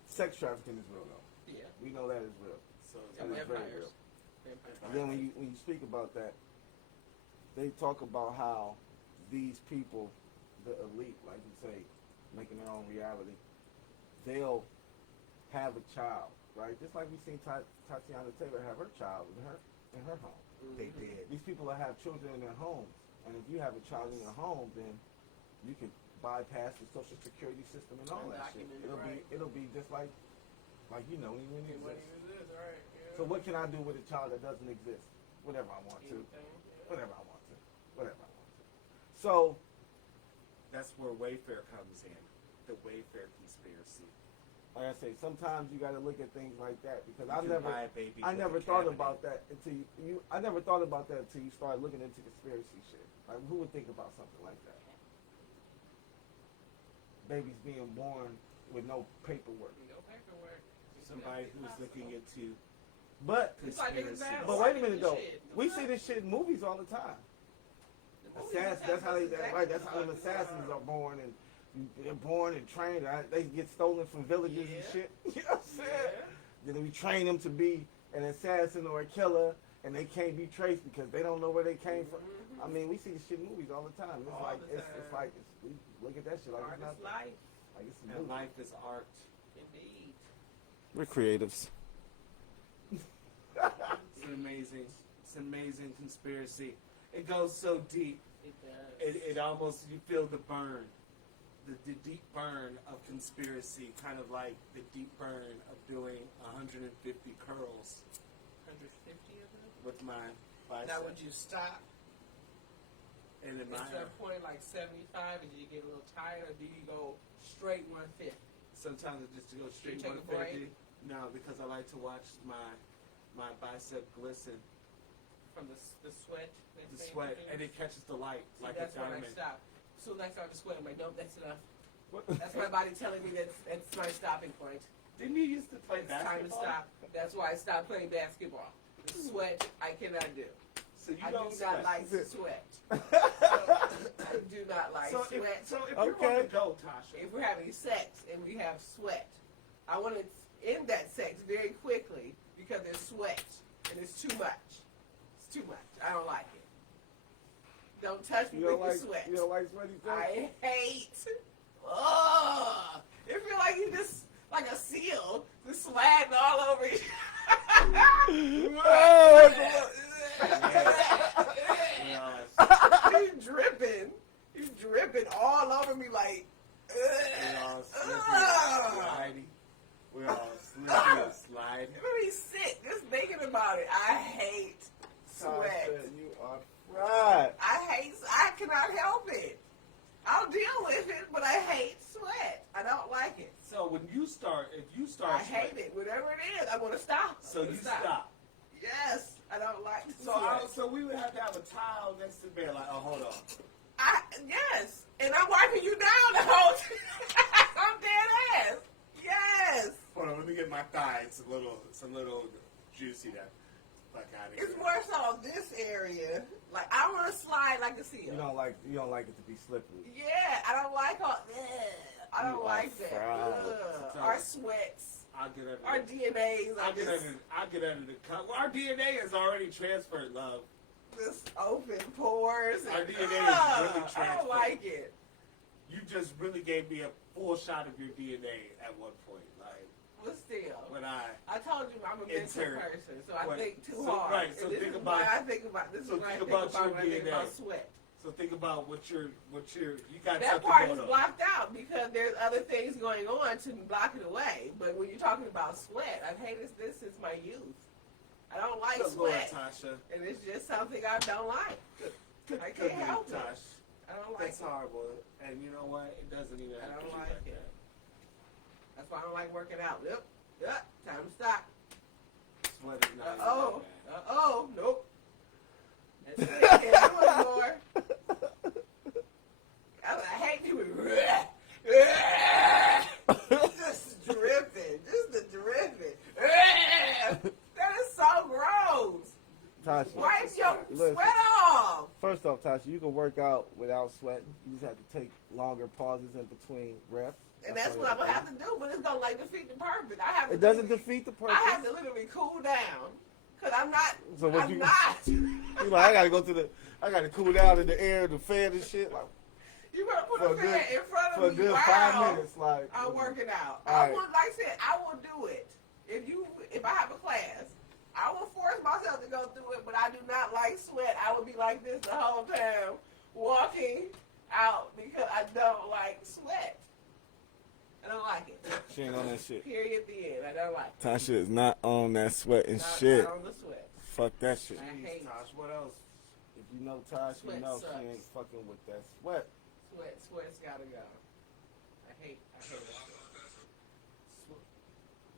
Sex trafficking is real, though. Yeah. We know that is real. So That is very real. Vampires. And then when you speak about that, they talk about how these people, the elite, like you say, making their own reality, they'll have a child, right? Just like we seen Tatiana Taylor have her child in her home. Mhm. they did. These people that have children in their homes, and if you have a child in your home, then you can bypass the social security system and all that shit. It'll be just like you know when it What exists. even is, right? Yeah. So what can I do with a child that doesn't exist? Whatever I want to. Anything, yeah. Whatever I want to. Whatever I want to. So That's where Wayfair comes in. The Wayfair conspiracy. like I say, sometimes you got to look at things like that because You can buy a baby I with never a thought cabinet. about that until I never thought about that until you started looking into conspiracy shit. Like who would think about something like that? Babies being born with no paperwork. No paperwork. Somebody who's looking into But It's like niggas conspiracies. now. but wait a minute though. Shit. We see this shit in movies all the time. The movies That's how they exactly right. That's how what them it's assassins about. are born and they're born and trained. They get stolen from villages and Yeah. shit. You know what I'm saying? Yeah. Then we train them to be an assassin or a killer, and they can't be traced because they don't know where they came from. Mhm. I mean, we see this shit in movies all the time. It's All like the it's time. like we look at that shit like Art it's not is life, like it's a and movie. life is art. indeed. We're creatives. It's an amazing conspiracy. It goes so deep. It does. It almost, you feel the burn. The deep burn of conspiracy, kind of like the deep burn of doing 150 curls 150 of them. with my bicep. Now, would you stop And in my, at some point like 75, and do you get a little tired, or do you go straight 150? sometimes it just to go straight You take a 150. No, because I like to watch my bicep glisten, From the sweat. the sweat, and it catches the light See, like a that's when I diamond. stop. So when I start to sweat, I'm like, nope, that's enough. What? That's my body telling me that's my stopping point. Didn't you used to play It's time to basketball? stop. That's why I stopped playing basketball. The sweat, I cannot do. So you I don't do sweat. not like to sweat. I do not like So sweat. if you're on the go, Tasha. If we're having sex and we have sweat, I want to end that sex very quickly because there's sweat and it's too much. It's too much. I don't like it. Don't touch me with your sweat. You don't like sweaty sex? I hate. Ugh. It feel like you just like a seal, just sliding all over you. He's dripping. He's dripping all over me like. We're all sliding. We're all slippery and sliding. It made me sick just thinking about it. I hate sweat. You are fried. I cannot help it. I'll deal with it, but I hate sweat. I don't like it. So if you start I hate it. Whatever it is, I'm gonna stop. So you stop. Yes, I don't like sweat. So we would have to have a towel next to the bed, like, oh, hold on. Yes, and I'm wiping you down the whole time. I'm dead ass. Yes. Hold on, let me get my thighs a little juicy there. Fuck out of here. It's more so this area. Like I want to slide like a seal. You don't like it to be slippery. Yeah, I don't like all. I don't like that. Fried. Our sweats, I'll get under our DNAs. I'll get under the cup. Well, our DNA is already transferred, love. This open pores. Our and, DNA is really transferred. I don't like it. You just really gave me a full shot of your DNA at one point, like. But still, When I told you I'm a mental person, so I think too so, hard. right, so And this think is about- why I think about this. so is why think I think about about your when I think DNA. about sweat. So think about what you got That something part going is on. blocked out because there's other things going on to block it away. But when you're talking about sweat, I've hated this since my youth. I don't like Good Lord, sweat, Tasha. and it's just something I don't like. I can't help it. Tosh. I don't like That's it. horrible. And you know what? It doesn't even I have don't to be like like it. that. That's why I don't like working out. Yep. Time to stop. Sweat is not Uh-oh. even Uh-oh. Nope. That's it. Can't do it anymore. I hate you. Just dripping. Just the dripping. That is so gross. Tasha, Wipe your listen. sweat off. First off, Tasha, you can work out without sweating. You just have to take longer pauses in between reps. And that's what I'm going to have to do, but it's going to like defeat the purpose. I have to It doesn't defeat the purpose. I have to literally cool down. Because I'm not. So what I'm you- not. You like, I gotta cool down in the air, the fan and shit. Like, You better put For a a fan good- in front for a of me. good Wow. 5 minutes, like. I'm working out. All I right. would, like I said, I will do it. If I have a class, I will force myself to go through it, but I do not like sweat. I would be like this the whole time, walking out because I don't like sweat. I don't like it. She ain't on that shit. Period. The end. I don't like it. Tasha is not on that sweat and Not, shit. not on the sweat. Fuck that shit. I hate Tosh, what else? If you know Tasha, you Sweat know sucks. she ain't fucking with that sweat. sweat. Sweat's gotta go. I hate it.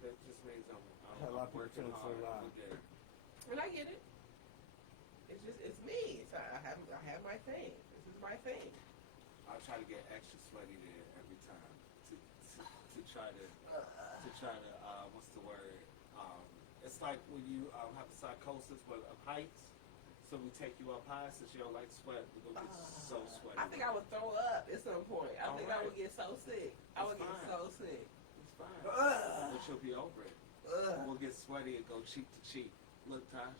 That just means I'm Had a lot of people working feeling so hard. loud. We get it. And I get it. It's me. I have my thing. This is my thing. I'll try to get extra sweaty there every time to try to what's the word? It's like when you have a psychosis of heights. So we take you up high since you don't like sweat. We're gonna get so sweaty. I think I would throw up at some point. I think I Alright. would get so sick. I would get fine. so sick. It's fine. Ugh. But you'll be over it. Ugh. We'll get sweaty and go cheek to cheek. Look, Tosh.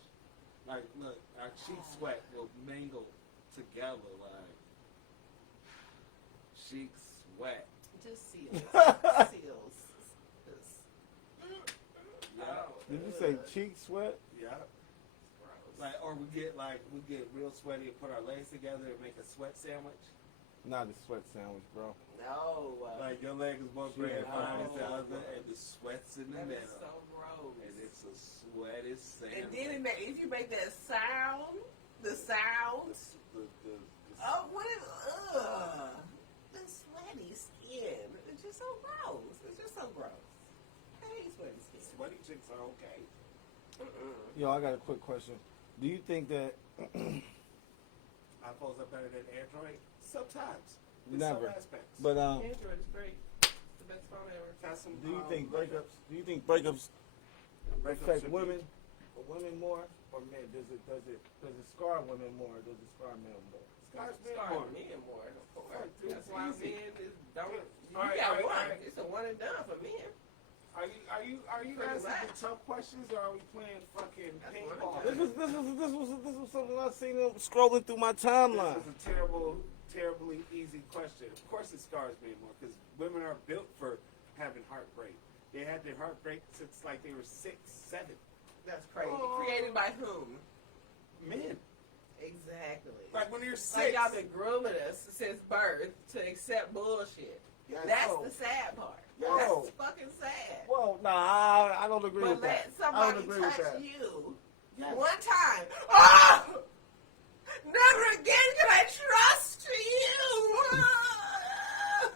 Like, look, our cheek sweat will mingle together like cheek sweat. Just seals. Seals. Yeah. Did you say cheek sweat? Yeah. Gross. Like, or we get real sweaty and put our legs together and make a sweat sandwich. Not a sweat sandwich, bro. No. Like your leg is more gray and No. fine as the other, and the sweat's in the That is middle, so gross. and it's a sweaty sandwich. And then if you make that sound, the sounds. The Oh, what is? The sweaty skin. It's just so gross. It's just so gross. I hate sweaty skin. sweaty chicks are okay. Yo, I got a quick question. Do you think that iPhones are better than Android? Sometimes. In never? some aspects. But Android is great. It's the best phone ever. Got some, do you think breakups? Do you think breakups affect should women or women more or men? Does it scar women more? Or does it scar men more? Scars men Scars more. men more, of course. Fuck, dude, That's why easy. men is don't. You Alright, got alright, one. alright. It's a one and done for men. Are you Pretty asking much. the tough questions or are we playing fucking That's ping what pong? I'm This was something I seen them scrolling through my timeline. This is a terribly easy question. Of course it scars me more because women are built for having heartbreak. They had their heartbreak since like they were 6, 7. That's crazy. Oh. Created by whom? Men. Exactly. Like when you're 6. Like y'all been grooming us since birth to accept bullshit. Yes. That's Yo. the sad part. Yo. That's fucking sad. Well, nah, I don't agree But with that. let I don't somebody agree with touch that. you Yes. one time. Oh! Never again can I trust you. Ah!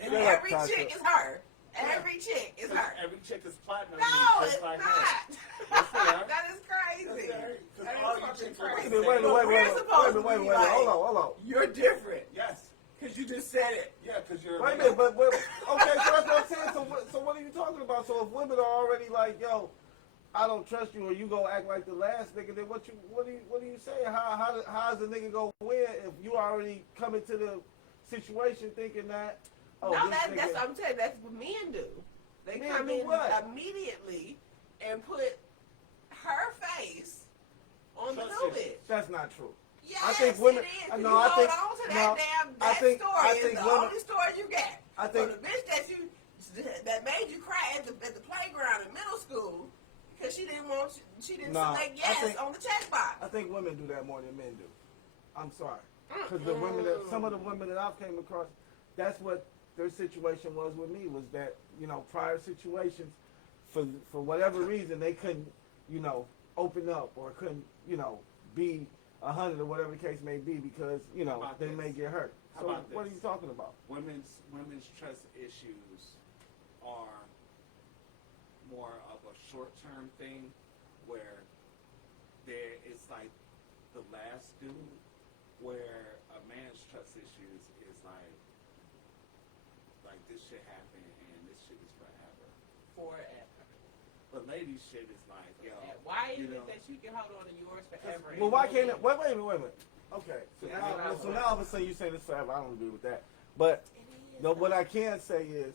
And Shut up, every Tasha. chick is her. Every chick is her. Every chick is platinum. No, just it's like not. her. Yes, they are. That is crazy. Yes, they are. 'Cause That all is you fucking chicks are crazy. the Wait a minute, same. wait a We're minute, supposed to wait a be minute, like, hold on. You're different Yes. because you just said it. Yeah, because you're. Wait a minute, but okay, so that's what I'm saying. So what are you talking about? So if women are already like, yo, I don't trust you, or you gonna act like the last nigga, then what are you saying? How's the nigga gonna win if you already come into the situation thinking that? Oh, No, this that's nigga, what I'm saying. That's what men do. They Men come do in what? immediately and put her face on the Trust new it. bitch. that's not true. Yes, I think women- it is. no, you I hold think- on to no, that damn I think- story. I It's think the women- only story you get. I think- so the bitch that made you cry at the playground in middle school because she didn't select yes on the checkbox. I think women do that more than men do. I'm sorry, because the women some of the women that I've came across, that's what their situation was with me, was that, prior situations, for whatever reason, they couldn't, open up or couldn't, be 100 or whatever the case may be because, about they this? may get hurt. How So about what are this? you talking about? Women's trust issues are more of a short-term thing where it's like the last dude, where a man's trust issues is like this shit happened and this shit is forever. Forever. But ladies shit is like, yo, Why is you it know, that you can hold on to yours forever? Well, why can't it? Wait a minute. Okay, so Yeah, now, I know. so now all of a sudden you say this forever. I don't agree with that. But what I can say is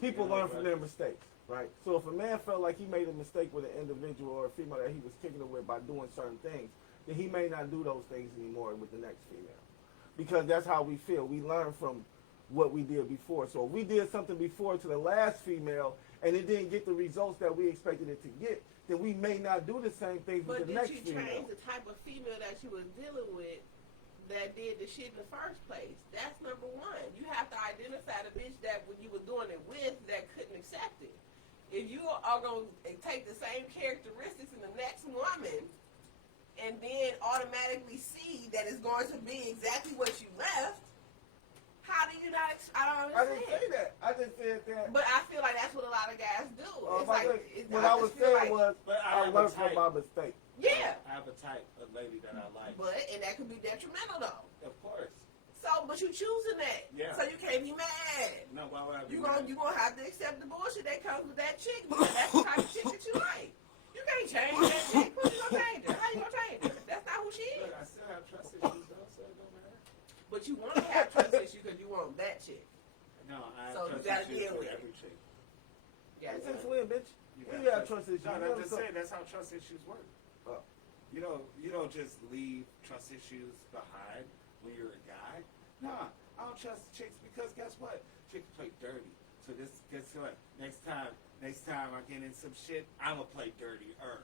people learn from their mistakes, right? So if a man felt like he made a mistake with an individual or a female that he was kicking it with by doing certain things, then he may not do those things anymore with the next female. Because that's how we feel. We learn from what we did before. So if we did something before to the last female and it didn't get the results that we expected it to get, then we may not do the same things with But the did next you female. change the type of female that you was dealing with that did the shit in the first place? That's number one. You have to identify the bitch that when you were doing it with that couldn't accept it. If you are going to take the same characteristics in the next woman and then automatically see that it's going to be exactly what you left, how do you not? I don't I understand. didn't say that. I just said that. But I feel like that's what a lot of guys do. It's What I was just feel saying like- was But I I have a learned from type. my mistake. yeah. I have a type of lady that I like. And that could be detrimental though. Of course. So, but you choosing that. Yeah. So you can't be mad. No, why would I be You mad? gonna have to accept the bullshit that comes with that chick because that's the type of chick that you like. You can't change that chick. Who you gonna change her? How you gonna change her? That's not who she is. Look, I still have trust issues though, so it don't matter. But you want to have trust issues because you want that chick. No, I have So you trust gotta issues deal with with it. every chick. Yeah. Since when, bitch? You We got have trust issues. No, You I'm never just told- saying that's how trust issues work. Oh. You don't just leave trust issues behind when you're a guy. Nah, I don't trust chicks because guess what? Chicks play dirty. So guess what? Next time I get in some shit, I'ma play dirty-er.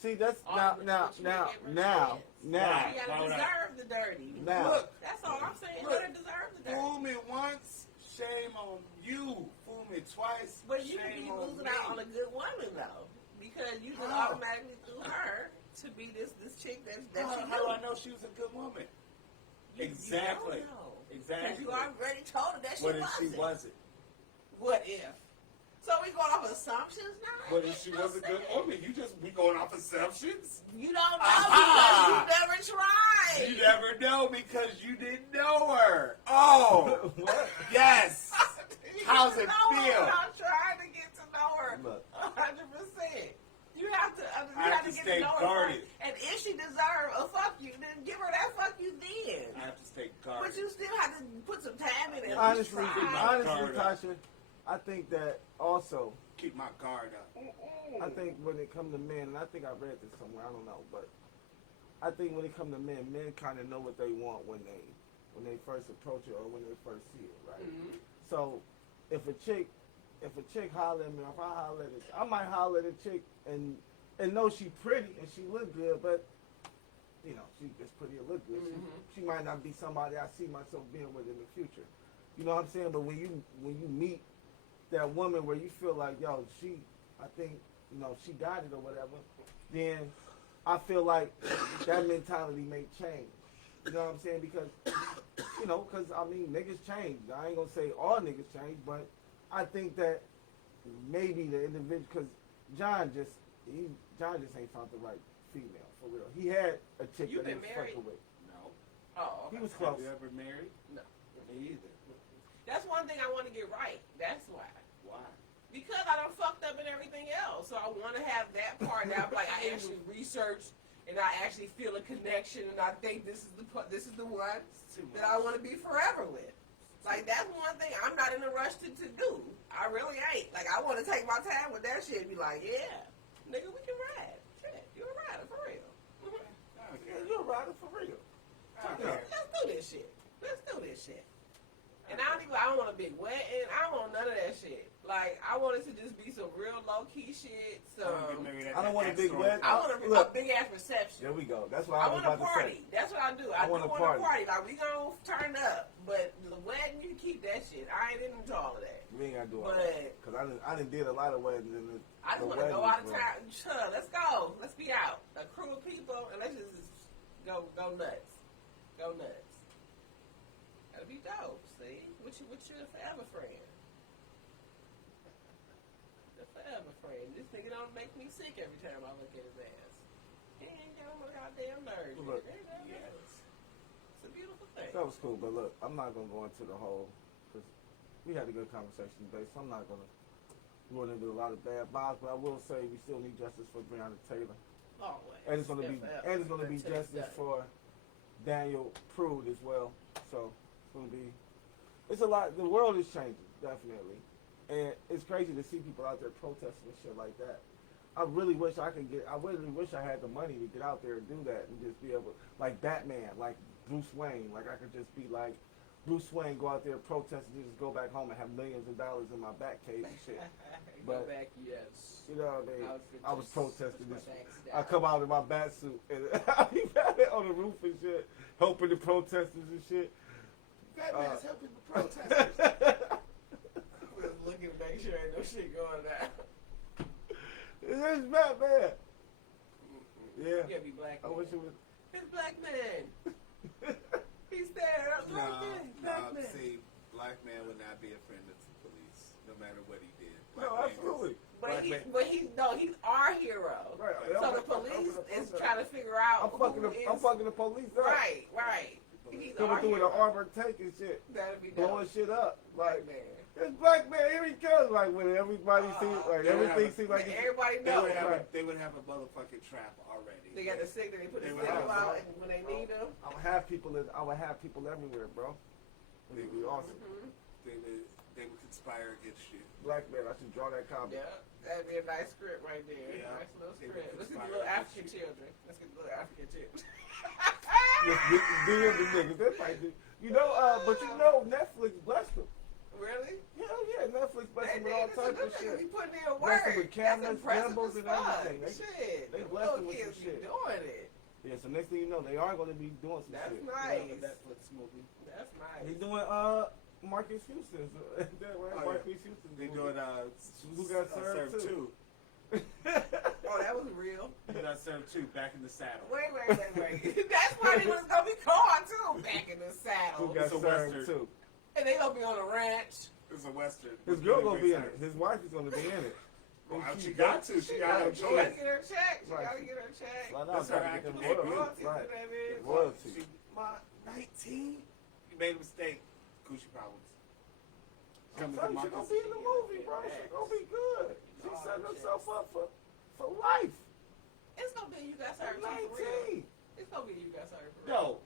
See, that's All now. the- Now but you gotta you Right. gotta Why would I- deserve the dirty. Now. Look, That's all I'm saying. You Look. gotta deserve the dirty. fool me once, shame on you. Fool me twice, But you shame be on losing me. out on a good woman though, because you just How? automatically threw her to be this chick that How you do I know she was a good woman? Exactly. You don't know. Exactly. Because you already told her that she What if wasn't. she wasn't? What if? So we going off assumptions now? What if she was a good woman? We going off assumptions? You don't know Aha! because you never tried. You never know because you didn't know her. Oh, What? yes. You How's didn't it know her feel? without trying to get to know her. Look. 100%. You have have to stay guarded. And if she deserves a fuck you, then give her that fuck you then. I have to stay guarded. But you still have to put some time in it. Honestly, guard up. Tasha, I think that also. Keep my guard up. I think when it comes to men, and I think I read this somewhere, I don't know, but I think when it comes to men kind of know what they want when they first approach it or when they first see it, right? Mm-hmm. So if a chick holler at me, if I holler at it, I might holler at a chick and know she pretty and she look good, but you know, she gets pretty and look good. Mm-hmm. She might not be somebody I see myself being with in the future. You know what I'm saying? But when you meet that woman where you feel like, yo, I think, you know, she got it or whatever, then I feel like that mentality may change. You know what I'm saying? Because, you know, I mean, niggas change. I ain't gonna say all niggas change, but I think that maybe the individual, because John just ain't found the right female, for real. He had a chick You that he been was married? fucking with. No. Oh, okay. He was close. Have you ever married? No. Me either. That's one thing I want to get right. That's why. Why? Because I done fucked up and everything else. So I want to have that part now. Like I actually researched and I actually feel a connection and I think this is the one that I want to be forever with. Like that's one thing I'm not in a rush to do. I really ain't. Like I want to take my time with that shit and be like, yeah, nigga, we can ride. Shit, you're a rider for real. Mm-hmm. Yeah, you're a rider for real. Let's do this shit. And I don't want a big wedding. I don't want none of that shit. Like, I want it to just be some real low-key shit. I don't want a big wedding. I want a big-ass reception. There we go. That's what I was want a about party. to say. That's what I do. I want a party. Like, we gonna turn up. But the wedding, you keep that shit. I ain't into all of that. We ain't got to do all that. Because I done did a lot of weddings. I just want to go out of town. Sure, let's go. Let's be out. A crew of people, and let's just go nuts. Go nuts. That'd be dope. See? With your forever friend. The forever friend. This nigga don't make me sick every time I look at his ass. He ain't got no goddamn nerves. Look, yes. It's a beautiful thing. That was cool, but look, I'm not going to go into the whole, because we had a good conversation today, so I'm not going to go into a lot of bad vibes, but I will say we still need justice for Breonna Taylor. Always. And it's going to be justice for Daniel Prude as well. So it's going to be, it's a lot. The world is changing, definitely. And it's crazy to see people out there protesting and shit like that. I really wish I had the money to get out there and do that and just be able, like Batman, like Bruce Wayne, like I could just be like Bruce Wayne, go out there protest and just go back home and have millions of dollars in my back cave and shit. Go back, yes. You know what I mean? I was protesting this. I I come out in my bat suit and I be on the roof and shit, helping the protesters and shit. Batman's helping the protesters. We're looking to make sure ain't no shit going down. It's Batman. Yeah. You gotta be black. I wish it was. It's black man. He's there. Black man. See, black man would not be a friend of the police, no matter what he did. No, absolutely. But he's our hero. Right. So the police is trying to figure out I'm fucking the police up. Right. He's Coming through with an armored tank and shit. That'd be blowing shit up. Like, man. It's black man, here he comes. Like, when everybody sees, like, everything seems like everybody knows. They would have a motherfucking trap already. They got the signal, they put the signal out when they need them. I would have people everywhere, bro. It'd be awesome. Mm-hmm. They would conspire against you. Black man, I should draw that comic. Yeah, that'd be a nice script right there. Yeah. Nice little script. Let's get the little African children. DM the niggas. That might be. You know, but you know, Netflix blessed them. Really? Hell yeah, Netflix blessed them with all types of shit. They putting in work. Blessed them with cameras, gimbals, and everything. They blessed them with some shit. shit. Doing it. Yeah, so next thing you know, they are going to be doing some That's shit. nice. Netflix movie. That's nice. He's doing Marcus Houston's. Marcus Houston's. They doing Who Got Served Too. Oh, that was real. Who Got Served Too, Back in the Saddle. Wait. That's why he was gonna be called too. Back in the saddle. Who Got Served Too. And they gonna be on a ranch. It's a western. His girl gonna be in it. His wife is gonna be in it. Well, she got to. She got no She gotta choice. get her check. That's her acting Royalties right. to that bitch. Royalty. My 19. You made a mistake. Gucci problems. She's gonna be in the movie, bro. She's gonna be good. She's setting herself up for life. got served for real. 19. It's gonna be you got served for real. No.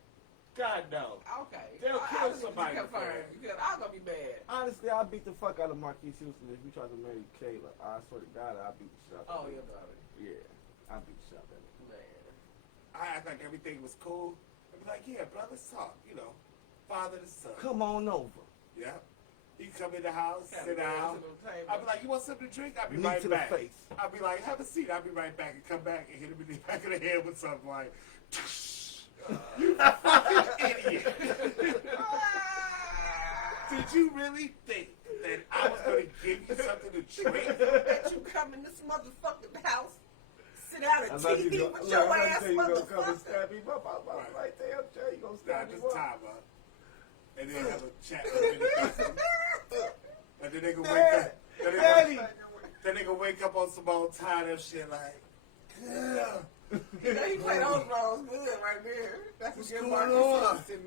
God, no. Okay. They'll kill somebody Confirm, for it. because I'm gonna be mad. Honestly, I'll beat the fuck out of Marquise Houston if you try to marry Kayla. I swear to God, I'll beat the shit out of Oh, him. your daughter. Yeah, I'll beat the shit out of him. Man. I act like everything was cool. I'd be like, yeah, bro, let's talk. You know, father to son. Come on over. Yeah. He come in the house, Kinda sit down. goes to the table. I'd be like, you want something to drink? I'll be Knee right to the back. face. I'll be like, have a seat. I'll be right back and come back and hit him in the back of the head with something like, you fucking idiot. Did you really think that I was going to give you something to drink? That you come in this motherfucking house, sit down and TV with your ass, you gonna come and motherfucker. stab him up. I was right there, Jay. You gonna Nah, stab him just up. time up. And then have a chat with him. And then they can wake up. Daddy. Then they can wake up on some old tired up shit like, yeah. You know, he played those roles good right there. That's What's a good going Marcus on? Houston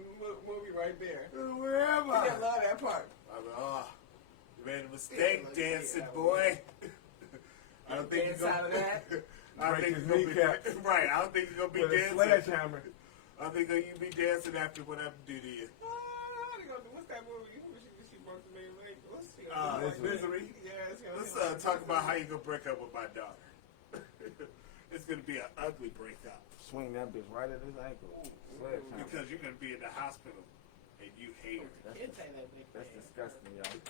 movie right there. Where am I? I love that part. I'm like, oh, you made a mistake, dancing boy. I don't think you're Dance out of that. I don't Break think his you're gonna be kneecaps. right. I don't think you're gonna be With a dancing. sledgehammer. I think you be dancing after whatever do to you. What's that movie? She broke the main leg. What's she Misery. Yeah, Let's talk about how you gonna break up with my daughter. It's gonna be an ugly breakup Swing that bitch right at his ankle. Sledgehammer. because you're gonna be in the hospital and you hate her. Can't say that big That's man. disgusting, y'all.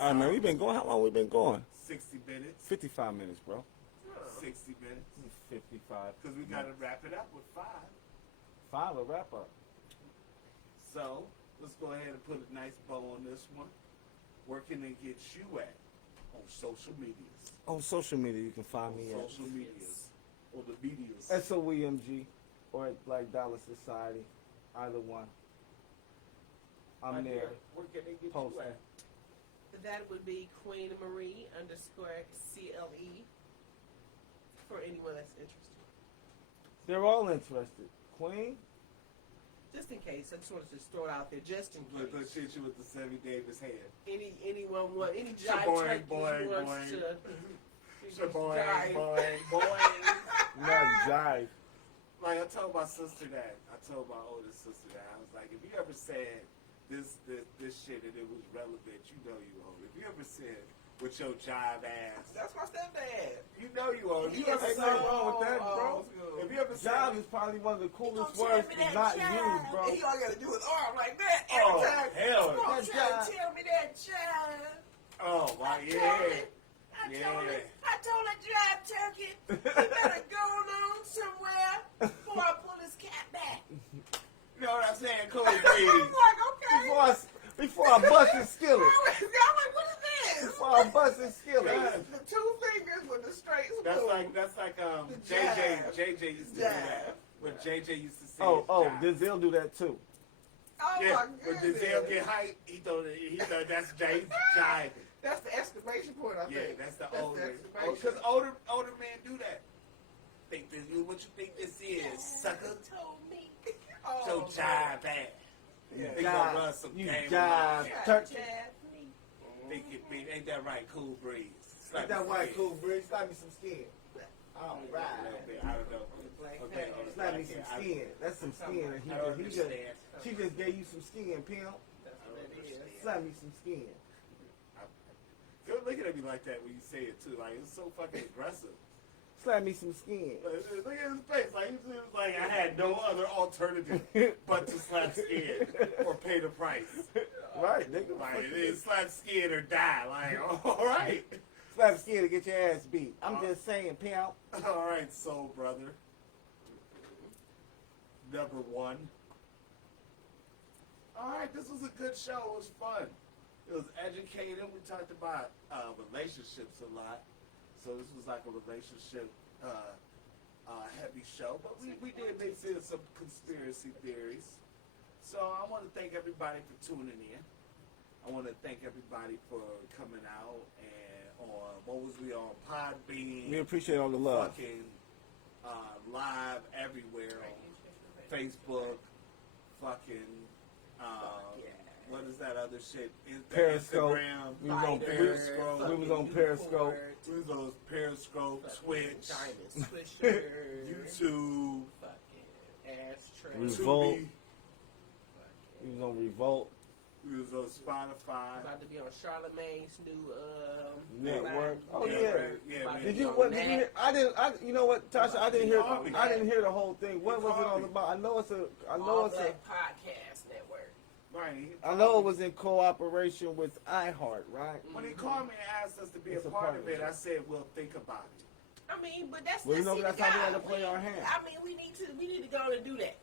All right, man. We been going. How long we been going? 60 minutes. 55 minutes, bro. 60 minutes. 55. Because we gotta wrap it up with 5. 5 a wrap up. So let's go ahead and put a nice bow on this one. Where can they get you at on social medias? On social media, you can find me On at social medias. Or the medias. SOEMG or at Black Dollar Society. Either one. I'm Right there. here. Where can they get Posting. you at? That would be Queen Marie _CLE for anyone that's interested. They're all interested. Queen? Just in case, I just wanted to throw it out there, just in Look, case. hit you with the Sammy Davis hand. Anyone want any Shaboing, jive turkey boing, wants boing. to Boing, jive. boing, boing. Not jive. Like I told my sister that. I told my oldest sister that. I was like, if you ever said this shit and it was relevant, you know you old. If you ever said with your jive ass, That's my stepdad. you know you old. If you He ever is Ain't said, nothing wrong with that, bro. old school. if you ever said, Jive is probably one of the coolest Don't words tell me to that not jive. use, bro. And he all got to do his arm like that Oh, every time. hell Come on, no. try to tell me that jive. oh my I told her jive turkey, you better go on somewhere before I pull his cat back. You know what I'm saying? Cool I'm breeze. like, okay. Before I bust his skillet. I'm like, what is this? Before I bust his skillet. The 2 fingers with the straight That's spoon. like The JJ used to do that. Jive. When JJ used to say Oh, jive. Denzel do that too. Oh Yeah, my when goodness. Denzel get hype, he thought that's jive. That's the exclamation point, I Yeah, think. that's the That's older. the exclamation. Because older men do that. Think this is what you think this is, sucker. Told me. So jive ass. Yeah. They gonna run some You game jive. around. Turkey. Think it be, ain't that right, Cool Breeze? Slap Ain't that me white some cool breeze? Slap me some skin. All skin. right. A little bit, I don't know. Black Okay, cat. on the Slap me black some hair. skin. That's some skin. And I don't he just, understand. she just gave you some skin, pimp. That's I what don't it is. understand. Slap me some skin. Good looking at me like that when you say it too. Like it's so fucking aggressive. Slap me some skin. Look at his face. Like he was like I had no other alternative but to slap skin or pay the price. Right, nigga. Like it is slap skin or die. Like all right, Slap skin to get your ass beat. I'm just saying, pimp. all right, soul brother. Number 1. All right, this was a good show. It was fun. It was educative. We talked about relationships a lot. So this was like a relationship heavy show. But we did mix in some conspiracy theories. So I want to thank everybody for tuning in. I want to thank everybody for coming out and on, what was we on? Podbean. We appreciate all the love. Fucking live everywhere on Facebook, fucking what is that other shit? Periscope. Instagram. We was on Periscope. We was on Periscope. We was on Periscope, Twitch, Diamond Swisher, YouTube, fucking ashtray. Revolt. Tubi. We was on Revolt. We was on Spotify. About to be on Charlemagne's new Network. Oh Yeah, yeah. right. Yeah, About man. to Did be you on what? that. Did you hear, I didn't. You know what, Tasha? I didn't hear. Call me. I didn't hear the whole thing. What was it Call all me. about? I know it's a. I know All it's a. Black Podcast Network. Right. I know it was in cooperation with iHeart, right? When he called me and asked us to be It's a a part of it, partnership. I said we'll think about it. I mean, but that's Well, you know, see that's the how we guy. had to play our hand. I mean, we need to go and do that.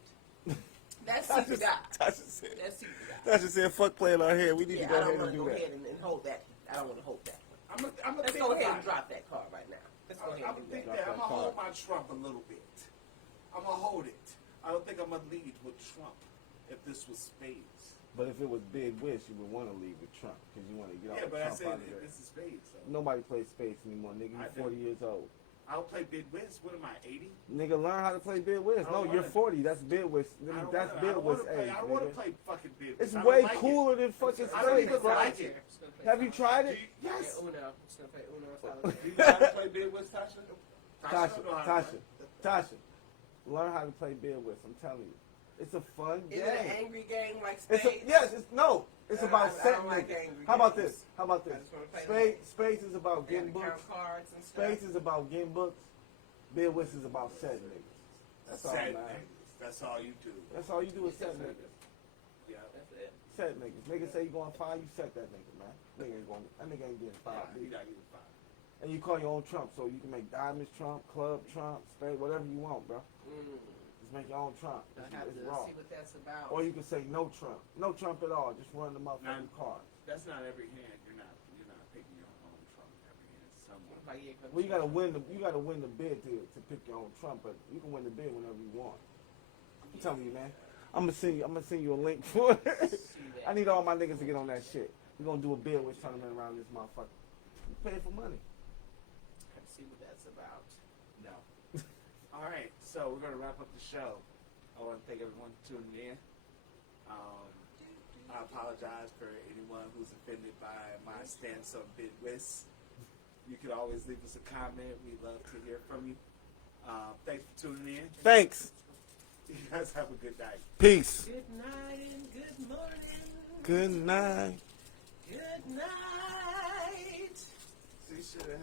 That's see the guy. Tasha said. That's see the guy. Tasha said, "Fuck playing our hair. We need Yeah, to go I don't ahead want and to do go that." ahead and hold that. I don't want to hold that. I'm gonna Let's think go ahead about and it. drop that card right now. Let's go ahead I'm and gonna do think that. that. I'm Drop gonna that hold my Trump a little bit. I'm gonna hold it. I don't think I'm gonna lead with Trump if this was spades. But if it was Big Wish, you would want to leave with Trump because you want to get all Yeah, but I Trump said out of there. this is spades. So. Nobody plays spades anymore, nigga. I You're do. 40 years old. I'll play Big Wiz. What am I, 80? Nigga, learn how to play Big Wish. I No, don't you're wanna- 40. That's Big Wish. I That's don't Big Wish wanna play. age, I don't want to nigga. play fucking Big Wiz. It's I don't way like it. cooler than fucking I don't spades, even bro. like it. Just gonna play Have you tried Do it? you- Yeah, Yes. Uno. Just gonna play Uno. Do you know how to play Big Wiz, Tasha? Tasha, don't know how to Tasha, play. Tasha. Learn how to play Big Wish. I'm telling you. It's a fun Is game. it an angry game like It's spades? yes, it's no. It's I about don't setting like niggas. angry How about games. this? How about this? I just wanna play Spades is about They have getting to books. count cards and stuff. Spades is about getting books. Big Wish is about setting niggas. That's all, Sad man. niggas. That's all you do. That's all you do is set niggas. Yeah. That's it. Set niggas. Niggas say you going 5, you set that nigga, man. Nigga ain't going. That nigga ain't getting 5. You gotta get 5. And you call your own Trump, so you can make diamonds Trump, club Trump, spade, whatever you want, bro. Just make your own Trump. I have It's to raw. see what that's about. Or you can say no Trump. No Trump at all. Just run the motherfucking cards. That's not every hand. You're not picking your own Trump every hand. Someone. Like, yeah, Well, you gotta win the bid to pick your own Trump, but you can win the bid whenever you want. I'm telling you, man. I'm gonna send you a link for it. see that. I need all my niggas to get on that shit. We're gonna do a bid with tournament around this motherfucker. You pay for money. Let's see what that's about. No. All right, so we're gonna wrap up the show. I want to thank everyone for tuning in. I apologize for anyone who's offended by my stance on Big Wiz. You can always leave us a comment. We'd love to hear from you. Thanks for tuning in. Thanks. You guys have a good night. Peace. Good night and good morning. Good night. Good night. See, should have